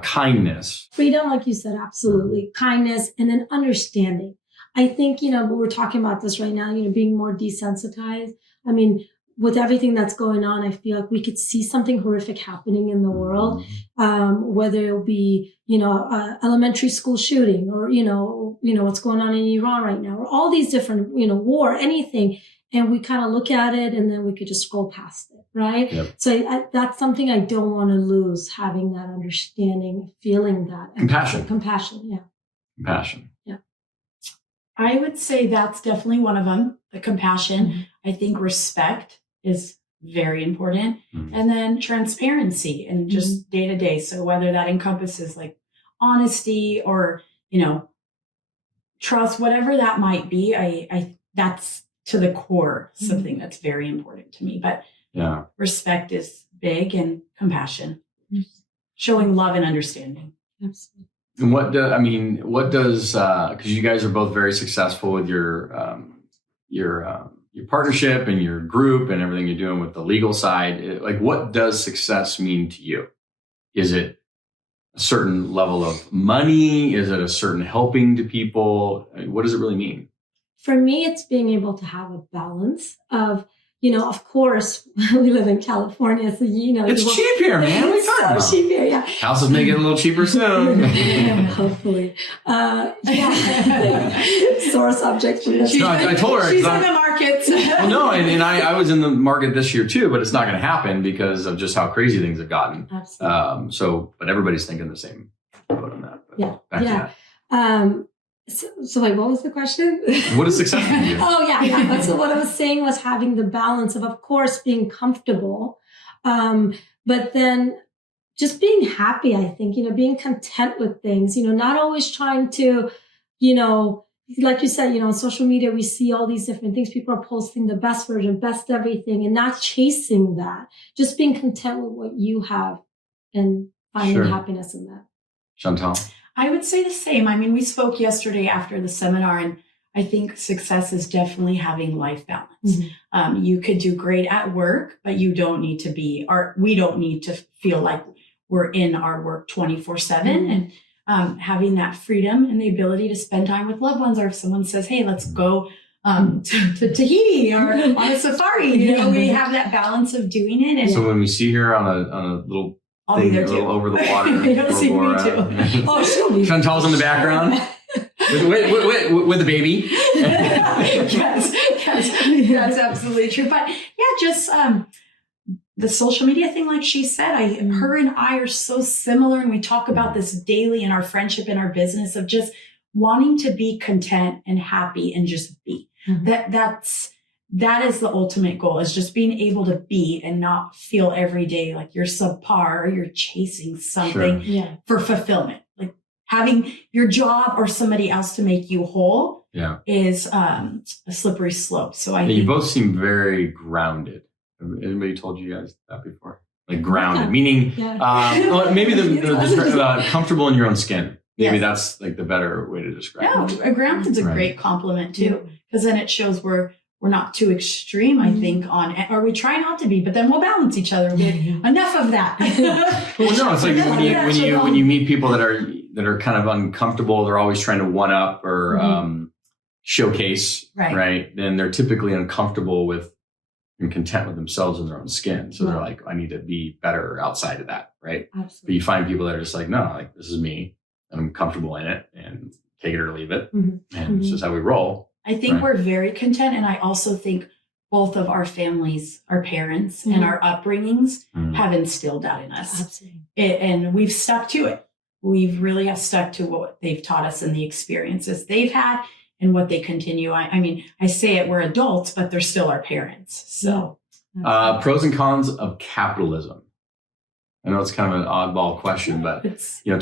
kindness. Freedom, like you said, absolutely. Kindness, and then understanding. I think, we're talking about this right now, being more desensitized. I mean, with everything that's going on, I feel like we could see something horrific happening in the world, whether it'll be, elementary school shooting or, what's going on in Iran right now, or all these different, war, anything. And we kind of look at it and then we could just scroll past it, right? Yep. So that's something I don't want to lose, having that understanding, feeling that. Compassion. Compassion, yeah. Compassion. Yeah. I would say that's definitely one of them, the compassion. I think respect is very important. And then transparency and just day to day. So whether that encompasses like honesty or, trust, whatever that might be, I that's to the core something that's very important to me. But respect is big, and compassion, showing love and understanding. Absolutely. And what does, because you guys are both very successful with your partnership and your group and everything you're doing with the legal side, like what does success mean to you? Is it a certain level of money? Is it a certain helping to people? What does it really mean? For me, it's being able to have a balance of, of course, we live in California, so it's cheap here, man. What are you talking about? Cheap here, yeah. Houses may get a little cheaper soon. Hopefully, sore subject for this. No, I told her she's in the market. Well, no, and I was in the market this year too, but it's not going to happen because of just how crazy things have gotten. Absolutely. But everybody's thinking the same boat on that. But back to that. So wait, what was the question? What is success to you? Oh, yeah. So what I was saying was having the balance of course, being comfortable, but then just being happy, I think, being content with things, not always trying to, like you said, on social media, we see all these different things. People are posting the best version, best everything, and not chasing that. Just being content with what you have and finding happiness in that. Chantal? I would say the same. I mean, we spoke yesterday after the seminar, and I think success is definitely having life balance. You could do great at work, but you don't need to we don't need to feel like we're in our work 24/7, and having that freedom and the ability to spend time with loved ones, or if someone says, hey, let's go to Tahiti or on a safari, we have that balance of doing it. And so when we see her on a little I'll be there too. Over the water. You'll see me too. Oh, she'll be. Chantal's in the background with the baby. Yes, that's absolutely true. But yeah, just the social media thing, like she said, her and I are so similar, and we talk about this daily in our friendship and our business of just wanting to be content and happy and just be. That is the ultimate goal, is just being able to be and not feel every day like you're subpar or you're chasing something for fulfillment. Like having your job or somebody else to make you whole is a slippery slope. So I think you both seem very grounded. Anybody told you guys that before? Like grounded, meaning maybe the comfortable in your own skin. Maybe that's like the better way to describe it. A grounded's a great compliment too, because then it shows we're not too extreme, I think, or we try not to be, but then we'll balance each other. Enough of that. Well, no, it's like when you meet people that are kind of uncomfortable, they're always trying to one up or showcase, right? Then they're typically uncomfortable with and content with themselves in their own skin. So they're like, I need to be better outside of that, right? Absolutely. But you find people that are just like, no, like this is me, and I'm comfortable in it, and take it or leave it, and it's just how we roll. I think we're very content. And I also think both of our families, our parents and our upbringings have instilled that in us. Absolutely. And we've stuck to it. We've really have stuck to what they've taught us and the experiences they've had and what they continue. I mean, I say it, we're adults, but they're still our parents. So pros and cons of capitalism. I know it's kind of an oddball question, but you're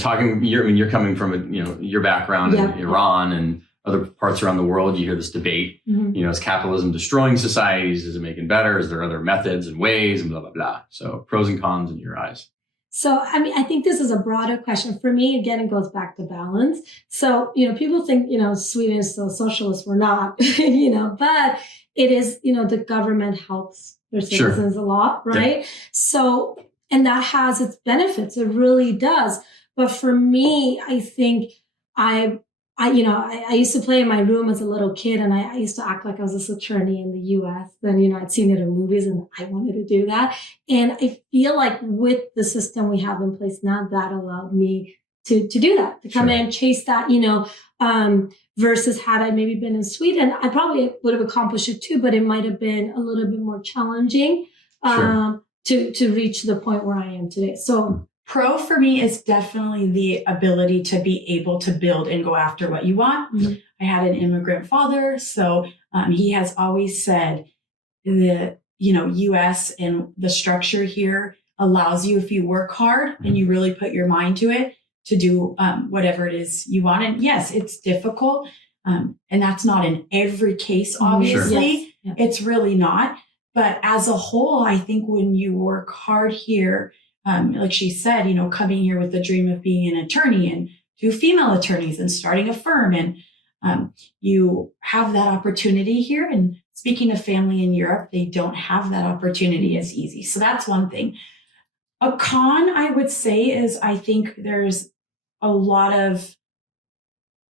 coming from your background in Iran and other parts around the world, you hear this debate, is capitalism destroying societies? Is it making better? Is there other methods and ways and blah, blah, blah. So pros and cons in your eyes. So, I think this is a broader question. For me, again, it goes back to balance. So, people think, Sweden is still socialist. We're not, but it is, the government helps their citizens a lot, right? Yep. So, and that has its benefits. It really does. But for me, I think I used to play in my room as a little kid, and I used to act like I was this attorney in the US. Then, I'd seen it in movies and I wanted to do that. And I feel like with the system we have in place now, that allowed me to do that, to come in, chase that, versus had I maybe been in Sweden, I probably would have accomplished it too, but it might have been a little bit more challenging to reach the point where I am today. So pro for me is definitely the ability to be able to build and go after what you want. Mm-hmm. I had an immigrant father, so he has always said the U.S. and the structure here allows you, if you work hard and you really put your mind to it, to do whatever it is you want. And yes, it's difficult, and that's not in every case, obviously. Sure. Yes. It's really not. But as a whole, I think when you work hard here, like she said, coming here with the dream of being an attorney and 2 female attorneys and starting a firm, and you have that opportunity here. And speaking of family in Europe, they don't have that opportunity as easy. So that's one thing. A con, I would say, is I think there's a lot of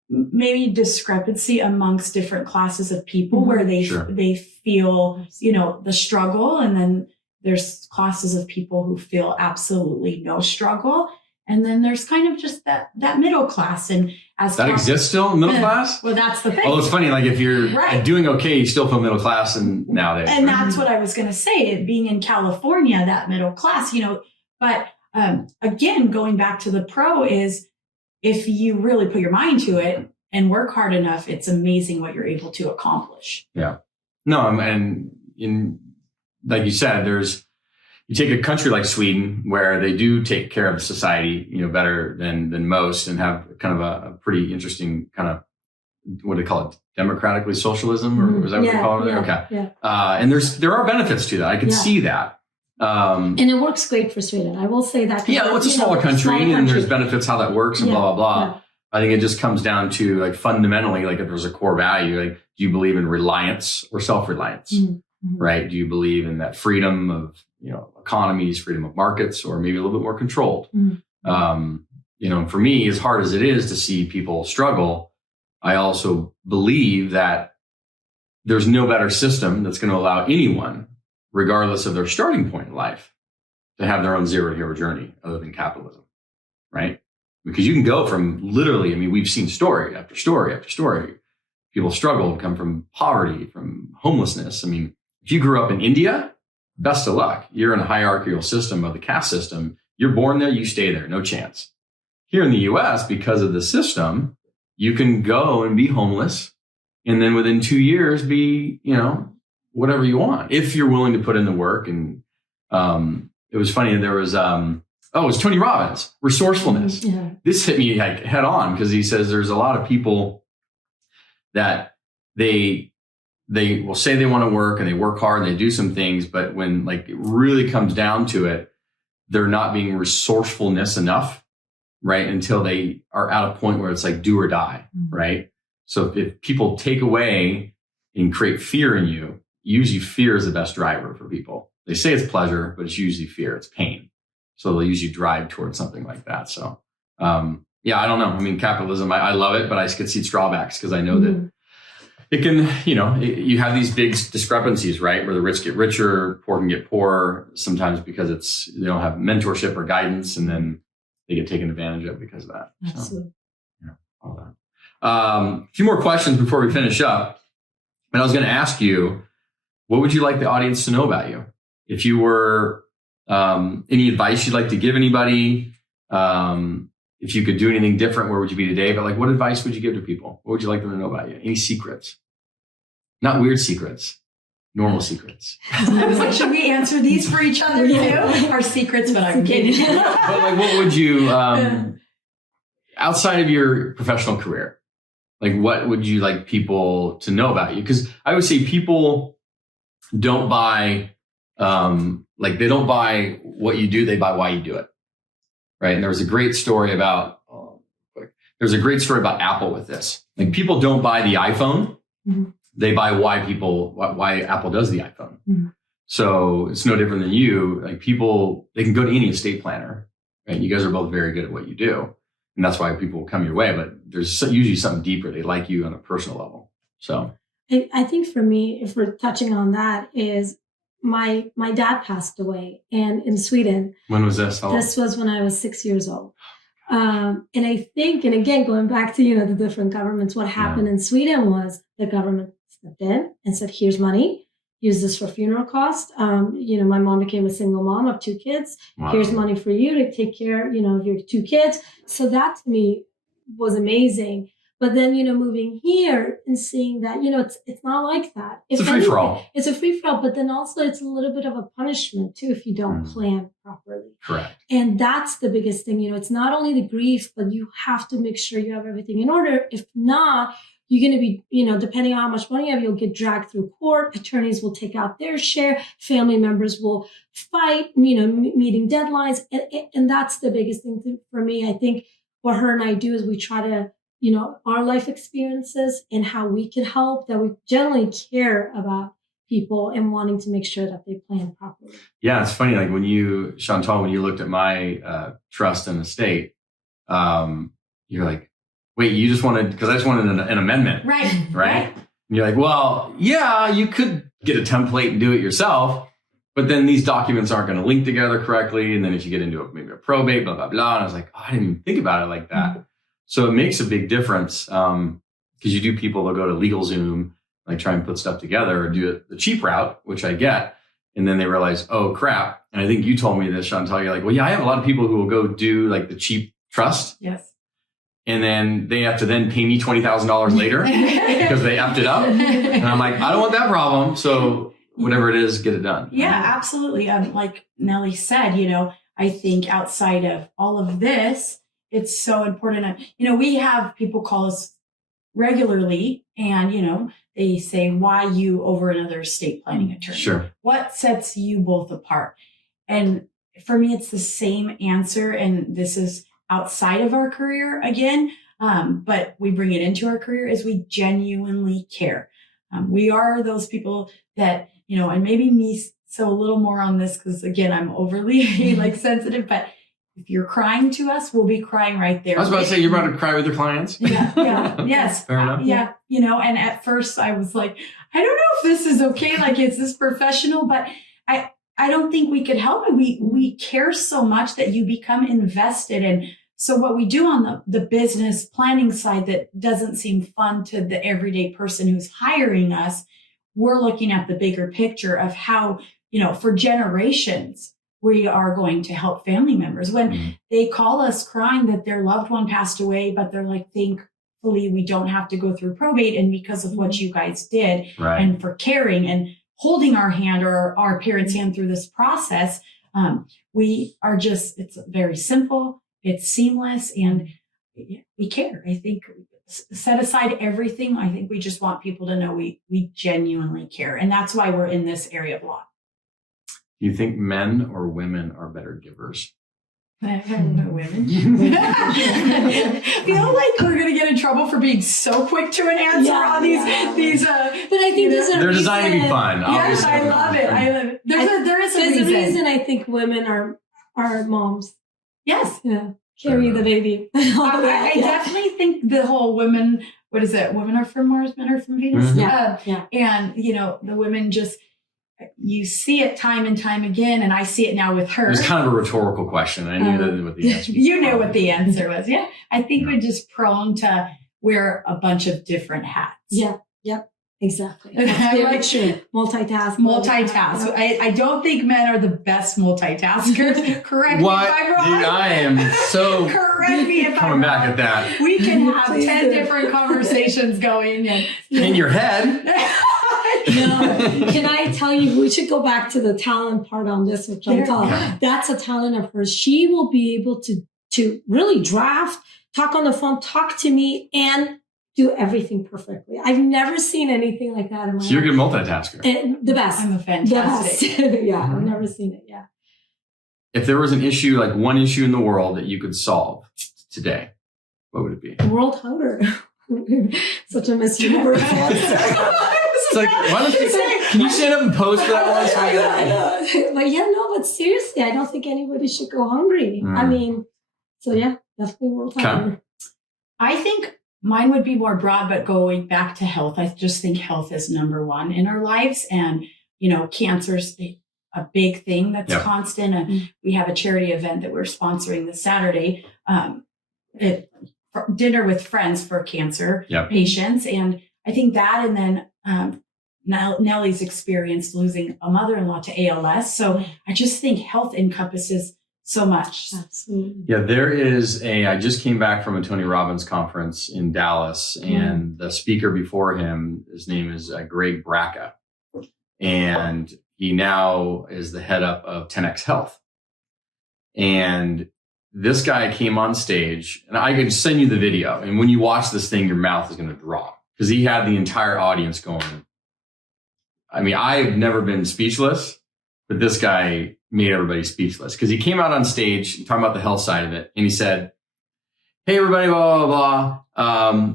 maybe discrepancy amongst different classes of people, where they feel, the struggle, and then there's classes of people who feel absolutely no struggle. And then there's kind of just that middle class. And as that exists still, middle class? Well, that's the thing. Oh, it's funny. Like if you're doing okay, you still feel middle class and nowadays. And that's what I was going to say, being in California, that middle class, but again, going back to the pro is if you really put your mind to it and work hard enough, it's amazing what you're able to accomplish. Yeah. No, and like you said, you take a country like Sweden where they do take care of the society, better than most, and have kind of a pretty interesting kind of, what do they call it? Democratically socialism, or is that what they call it? Okay. Yeah. And there are benefits to that. I can see that. And it works great for Sweden. I will say that. Yeah, it's a smaller country, and there's benefits how that works and blah, blah, blah. Yeah. I think it just comes down to like fundamentally, like if there's a core value, like do you believe in reliance or self-reliance, right? Do you believe in that freedom of, economies, freedom of markets, or maybe a little bit more controlled? For me, as hard as it is to see people struggle, I also believe that there's no better system that's going to allow anyone, regardless of their starting point in life, to have their own zero-hero journey other than capitalism, right? Because you can go from literally, we've seen story after story after story. People struggle, come from poverty, from homelessness. If you grew up in India, best of luck. You're in a hierarchical system of the caste system. You're born there, you stay there, no chance. Here in the US, because of the system, you can go and be homeless, and then within 2 years be, whatever you want, if you're willing to put in the work. And it was funny, there was it was Tony Robbins, resourcefulness. Yeah. This hit me like head on, because he says there's a lot of people that they will say they want to work and they work hard and they do some things, but when like it really comes down to it, they're not being resourcefulness enough, right? Until they are at a point where it's like do or die, right? So if people take away and create fear in you, usually fear is the best driver for people. They say it's pleasure, but it's usually fear, it's pain. So they'll usually drive towards something like that. So, I don't know. Capitalism, I love it, but I could see its drawbacks, because I know that it can, you have these big discrepancies, right? Where the rich get richer, poor can get poorer, sometimes because they don't have mentorship or guidance, and then they get taken advantage of because of that. Absolutely. So, all that. A few more questions before we finish up. And I was going to ask you, what would you like the audience to know about you? If you were, any advice you'd like to give anybody? If you could do anything different, where would you be today? But what advice would you give to people? What would you like them to know about you? Any secrets? Not weird secrets, normal secrets. I was like, should we answer these for each other too? Our secrets, but I'm kidding. But what would you, outside of your professional career, what would you like people to know about you? Because I would say people don't buy, they don't buy what you do, they buy why you do it. Right. And there was a great story about Apple with this. People don't buy the iPhone. They buy why Apple does the iPhone. So it's no different than you. People, they can go to any estate planner right? You guys are both very good at what you do. And that's why people will come your way, but there's usually something deeper. They like you on a personal level. So I think for me, if we're touching on that, is my dad passed away, and in Sweden. When was this? This was when I was 6 years old. And I think, and again, going back to, the different governments, what happened in Sweden was the government stepped in and said, here's money, use this for funeral costs. My mom became a single mom of 2 kids. Wow. Here's money for you to take care, of your 2 kids. So that to me was amazing. But then, moving here and seeing that, it's not like that. It's a free-for-all. It's a free-for-all, but then also it's a little bit of a punishment too if you don't plan properly. Correct. And that's the biggest thing. It's not only the grief, but you have to make sure you have everything in order. If not, you're going to be, depending on how much money you have, you'll get dragged through court. Attorneys will take out their share. Family members will fight, meeting deadlines. And that's the biggest thing for me. I think what her and I do is we try to, our life experiences and how we can help, that we generally care about people and wanting to make sure that they plan properly. Yeah, it's funny. Like Chantal, when you looked at my trust and estate, you're like, wait, you just wanted, because I just wanted an amendment. Right. And you're like, well, yeah, you could get a template and do it yourself, but then these documents aren't going to link together correctly. And then if you get into maybe a probate, blah, blah, blah. And I was like, I didn't even think about it like that. Mm-hmm. So it makes a big difference because you do people, they'll go to LegalZoom, like try and put stuff together or do it the cheap route, which I get. And then they realize, oh, crap. And I think you told me this, Chantal. You're like, well, yeah, I have a lot of people who will go do like the cheap trust. Yes. And then they have to then pay me $20,000 later because they effed it up. And I'm like, I don't want that problem. So whatever it is, get it done. Yeah, absolutely. Like Nelly said, I think outside of all of this, it's so important. We have people call us regularly and, they say, why you over another estate planning attorney? Sure. What sets you both apart? And for me, it's the same answer. And this is outside of our career again, but we bring it into our career, is we genuinely care. We are those people that, and maybe me, so a little more on this, because again, I'm overly sensitive, but if you're crying to us, we'll be crying right there. I was about to say, you're about to cry with your clients? Yeah, yes. Fair enough. Yeah, and at first I was like, I don't know if this is okay, is this professional? But I don't think we could help it. We care so much that you become invested. And so what we do on the business planning side that doesn't seem fun to the everyday person who's hiring us, we're looking at the bigger picture of how, for generations, we are going to help family members. When they call us crying that their loved one passed away, but they're like, thankfully, we don't have to go through probate. And because of what you guys did and for caring and holding our hand or our parents' hand through this process, we are it's very simple, it's seamless, and we care. I think set aside everything. I think we just want people to know we genuinely care. And that's why we're in this area of law. Do you think men or women are better givers? Women. Feel like we're going to get in trouble for being so quick to an answer on these. But I think they're designed to be fun. Yes, I love it. There is a reason. I think women are moms. Yes. Yeah. Carry the baby. I definitely think the whole women. What is it? Women are from Mars, men are from Venus. Mm-hmm. And the women just. You see it time and time again, and I see it now with her. It was kind of a rhetorical question. I knew what the answer was. You knew what the answer was. Yeah. I think we're just prone to wear a bunch of different hats. Yeah. Yep. Exactly. That's true. Multitask. I don't think men are the best multitaskers. Correct what? me if I'm wrong. Dude, I am so correct me if coming I'm back wrong. at that. We can have 10 different conversations going. In your head. No, can I tell you, we should go back to the talent part on this with Chantal. That's a talent of hers. She will be able to really draft, talk on the phone, talk to me, and do everything perfectly. I've never seen anything like that in my life. So you're a good multitasker. And the best. I'm a fantastic. The best. Yeah, I've never seen it. Yeah. If there was an issue, like one issue in the world that you could solve today, what would it be? World hunger. Such a Miss Universe. It's like, why don't you say? Can you stand up and pose for that once? I know. But yeah, no, but seriously, I don't think anybody should go hungry. I mean, so yeah, definitely world hunger. I think mine would be more broad, but going back to health, I just think health is number one in our lives. And, cancer's a big thing that's constant. And we have a charity event that we're sponsoring this Saturday, dinner with friends for cancer patients. And I think that, and then Nelly's experienced losing a mother-in-law to ALS. So I just think health encompasses so much. Absolutely. Yeah, there is I just came back from a Tony Robbins conference in Dallas, and the speaker before him, his name is Greg Bracca. And he now is the head up of 10X Health. And this guy came on stage, and I can send you the video. And when you watch this thing, your mouth is going to drop because he had the entire audience going. I mean, I've never been speechless, but this guy made everybody speechless because he came out on stage talking about the health side of it. And he said, hey, everybody, blah, blah, blah.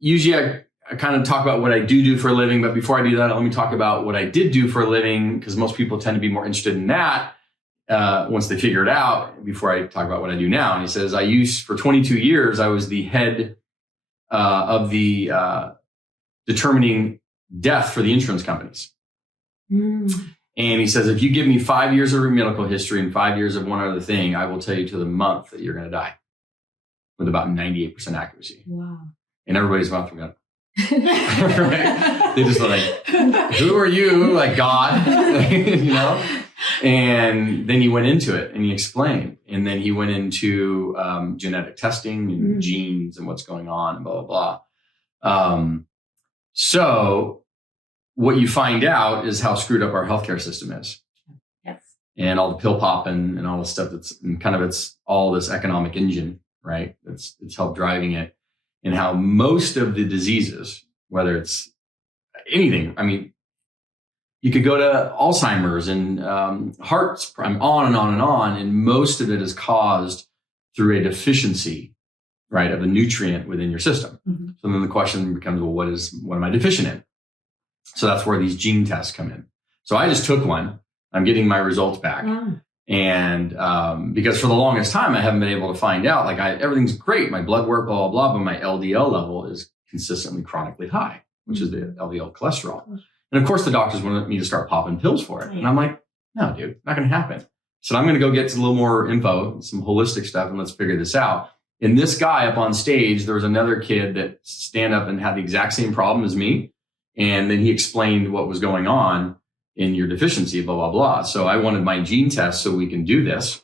Usually I kind of talk about what I do for a living. But before I do that, let me talk about what I did do for a living, because most people tend to be more interested in that once they figure it out before I talk about what I do now. And he says, for 22 years, I was the head of the determining death for the insurance companies. And he says, if you give me 5 years of medical history and 5 years of one other thing, I will tell you to the month that you're going to die with about 98% accuracy. Wow. And everybody's mouth went up. Right? They just like, who are you? Like God, And then he went into it and he explained. And then he went into genetic testing and genes and what's going on and blah, blah, blah. So what you find out is how screwed up our healthcare system is. Yes. And all the pill popping and all the stuff it's all this economic engine, right? It's helped driving it, and how most of the diseases, whether it's anything, I mean, you could go to Alzheimer's and hearts, on and on and on. And most of it is caused through a deficiency, right, of a nutrient within your system. So then the question becomes, well, what am I deficient in? So that's where these gene tests come in. So I just took one. I'm getting my results back. And because for the longest time, I haven't been able to find out, everything's great. My blood work, blah, blah, blah, but my LDL level is consistently chronically high, which is the LDL cholesterol. And of course, the doctors wanted me to start popping pills for it. And I'm like, no, dude, not going to happen. So I'm going to go get a little more info, some holistic stuff, and let's figure this out. And this guy up on stage, there was another kid that stand up and had the exact same problem as me. And then he explained what was going on in your deficiency, blah, blah, blah. So I wanted my gene test so we can do this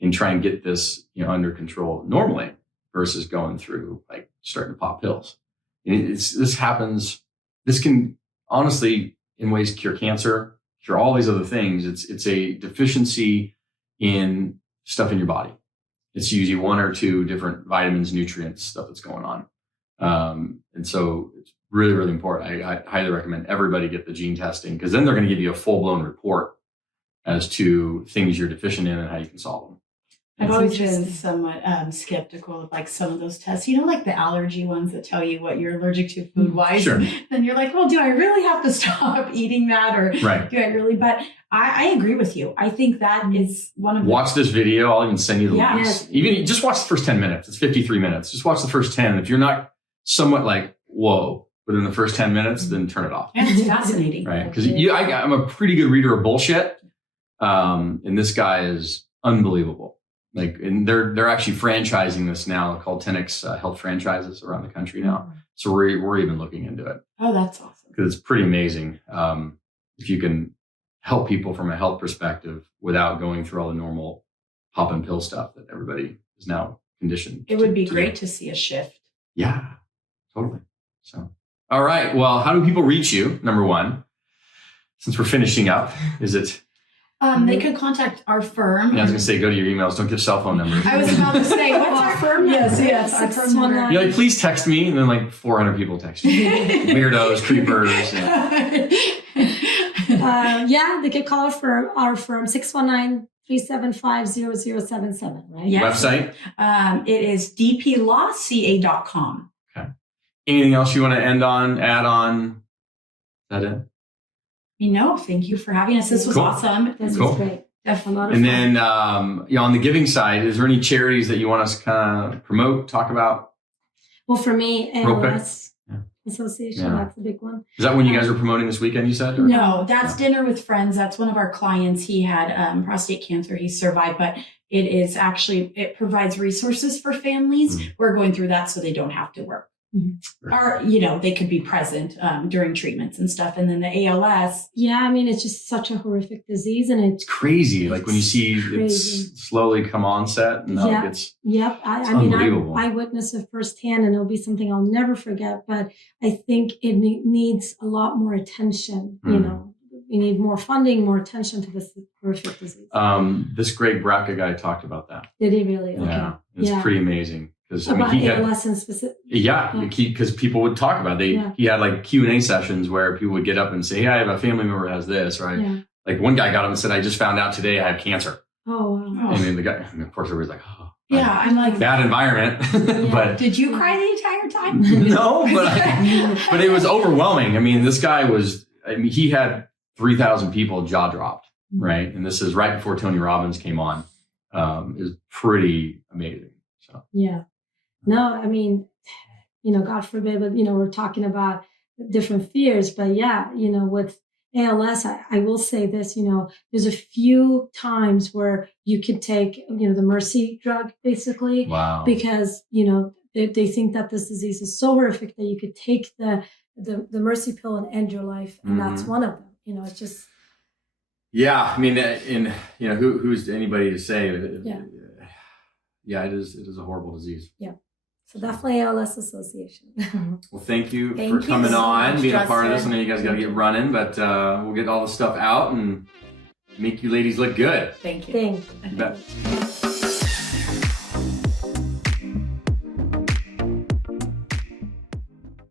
and try and get this, under control normally versus going through starting to pop pills. And this happens. This can honestly, in ways, cure cancer, cure all these other things. It's a deficiency in stuff in your body. It's usually one or two different vitamins, nutrients, stuff that's going on. And so it's really, really important. I highly recommend everybody get the gene testing, because then they're going to give you a full-blown report as to things you're deficient in and how you can solve them. I've always been somewhat skeptical of some of those tests, the allergy ones that tell you what you're allergic to food wise. Sure. Then you're like, well, do I really have to stop eating that, or do I really? But I agree with you. I think that is one of the... Watch this video. I'll even send you the links. Yes. Even just watch the first 10 minutes. It's 53 minutes. Just watch the first 10. If you're not somewhat whoa, within the first 10 minutes, then turn it off. And it's fascinating. Right. Because I'm a pretty good reader of bullshit. And this guy is unbelievable. And they're actually franchising this now, called 10X Health franchises around the country now. So we're even looking into it. Oh, that's awesome. Because it's pretty amazing. If you can help people from a health perspective without going through all the normal pop and pill stuff that everybody is now conditioned. It would be great to see a shift. Yeah, totally. So, all right. Well, how do people reach you? Number one, since we're finishing up, is it? They could contact our firm. Yeah, I was going to say, go to your emails. Don't give cell phone numbers. I was about to say, what's our firm? Yes, our firm number. You're please text me. And then 400 people text you. Weirdos, creepers. They could call our firm 619-375-0077, right? Yes. Website? It is dplawca.com. Okay. Anything else you want to add on? Is that it? Thank you for having us. This was Cool. awesome. This Cool. is great. A lot of And fun. then, on the giving side, is there any charities that you want us to kind of promote, talk about? Well, for me, Real quick. ALS Yeah. Association, Yeah. that's a big one. Is that when you guys are promoting this weekend, you said? Or? No, that's Dinner with Friends. That's one of our clients. He had prostate cancer. He survived, but it provides resources for families who are going through that so they don't have to work. Mm-hmm. Or, they could be present during treatments and stuff. And then the ALS. Yeah, I mean, it's just such a horrific disease, and It's crazy. Like when you see crazy. it's slowly come onset and Yeah. it's Yep. I mean, I witnessed it firsthand, and it'll be something I'll never forget. But I think it needs a lot more attention. We need more funding, more attention to this horrific disease. This Greg Braca guy talked about that. Did he really? Okay. Yeah, it's pretty amazing. Because About he had, ALS in specific. because people would talk about it. He had like Q&A sessions where people would get up and say, "Hey, I have a family member who has this," right? Yeah. Like one guy got up and said, "I just found out today I have cancer." Oh, wow. And then the guy, and of course, everybody's like, "Oh, Yeah, I'm like, bad environment." But did you cry the entire time? no, but it was overwhelming. I mean, this guy he had 3,000 people jaw dropped, right? And this is right before Tony Robbins came on. It was pretty amazing. So Yeah. No, I mean, God forbid, but, we're talking about different fears. But with ALS, I will say this, there's a few times where you can take, the mercy drug, basically. wow. Because, they think that this disease is so horrific that you could take the mercy pill and end your life. And that's one of them. It's just. Yeah. I mean, and who's anybody to say? Yeah, it is a horrible disease. Yeah. So definitely ALS Association. Well, thank you Thank for you coming so on, much, being a part of this. I Justin. know you guys got to get running, but we'll get all the stuff out and make you ladies look good. Thank you. Thing. You bet.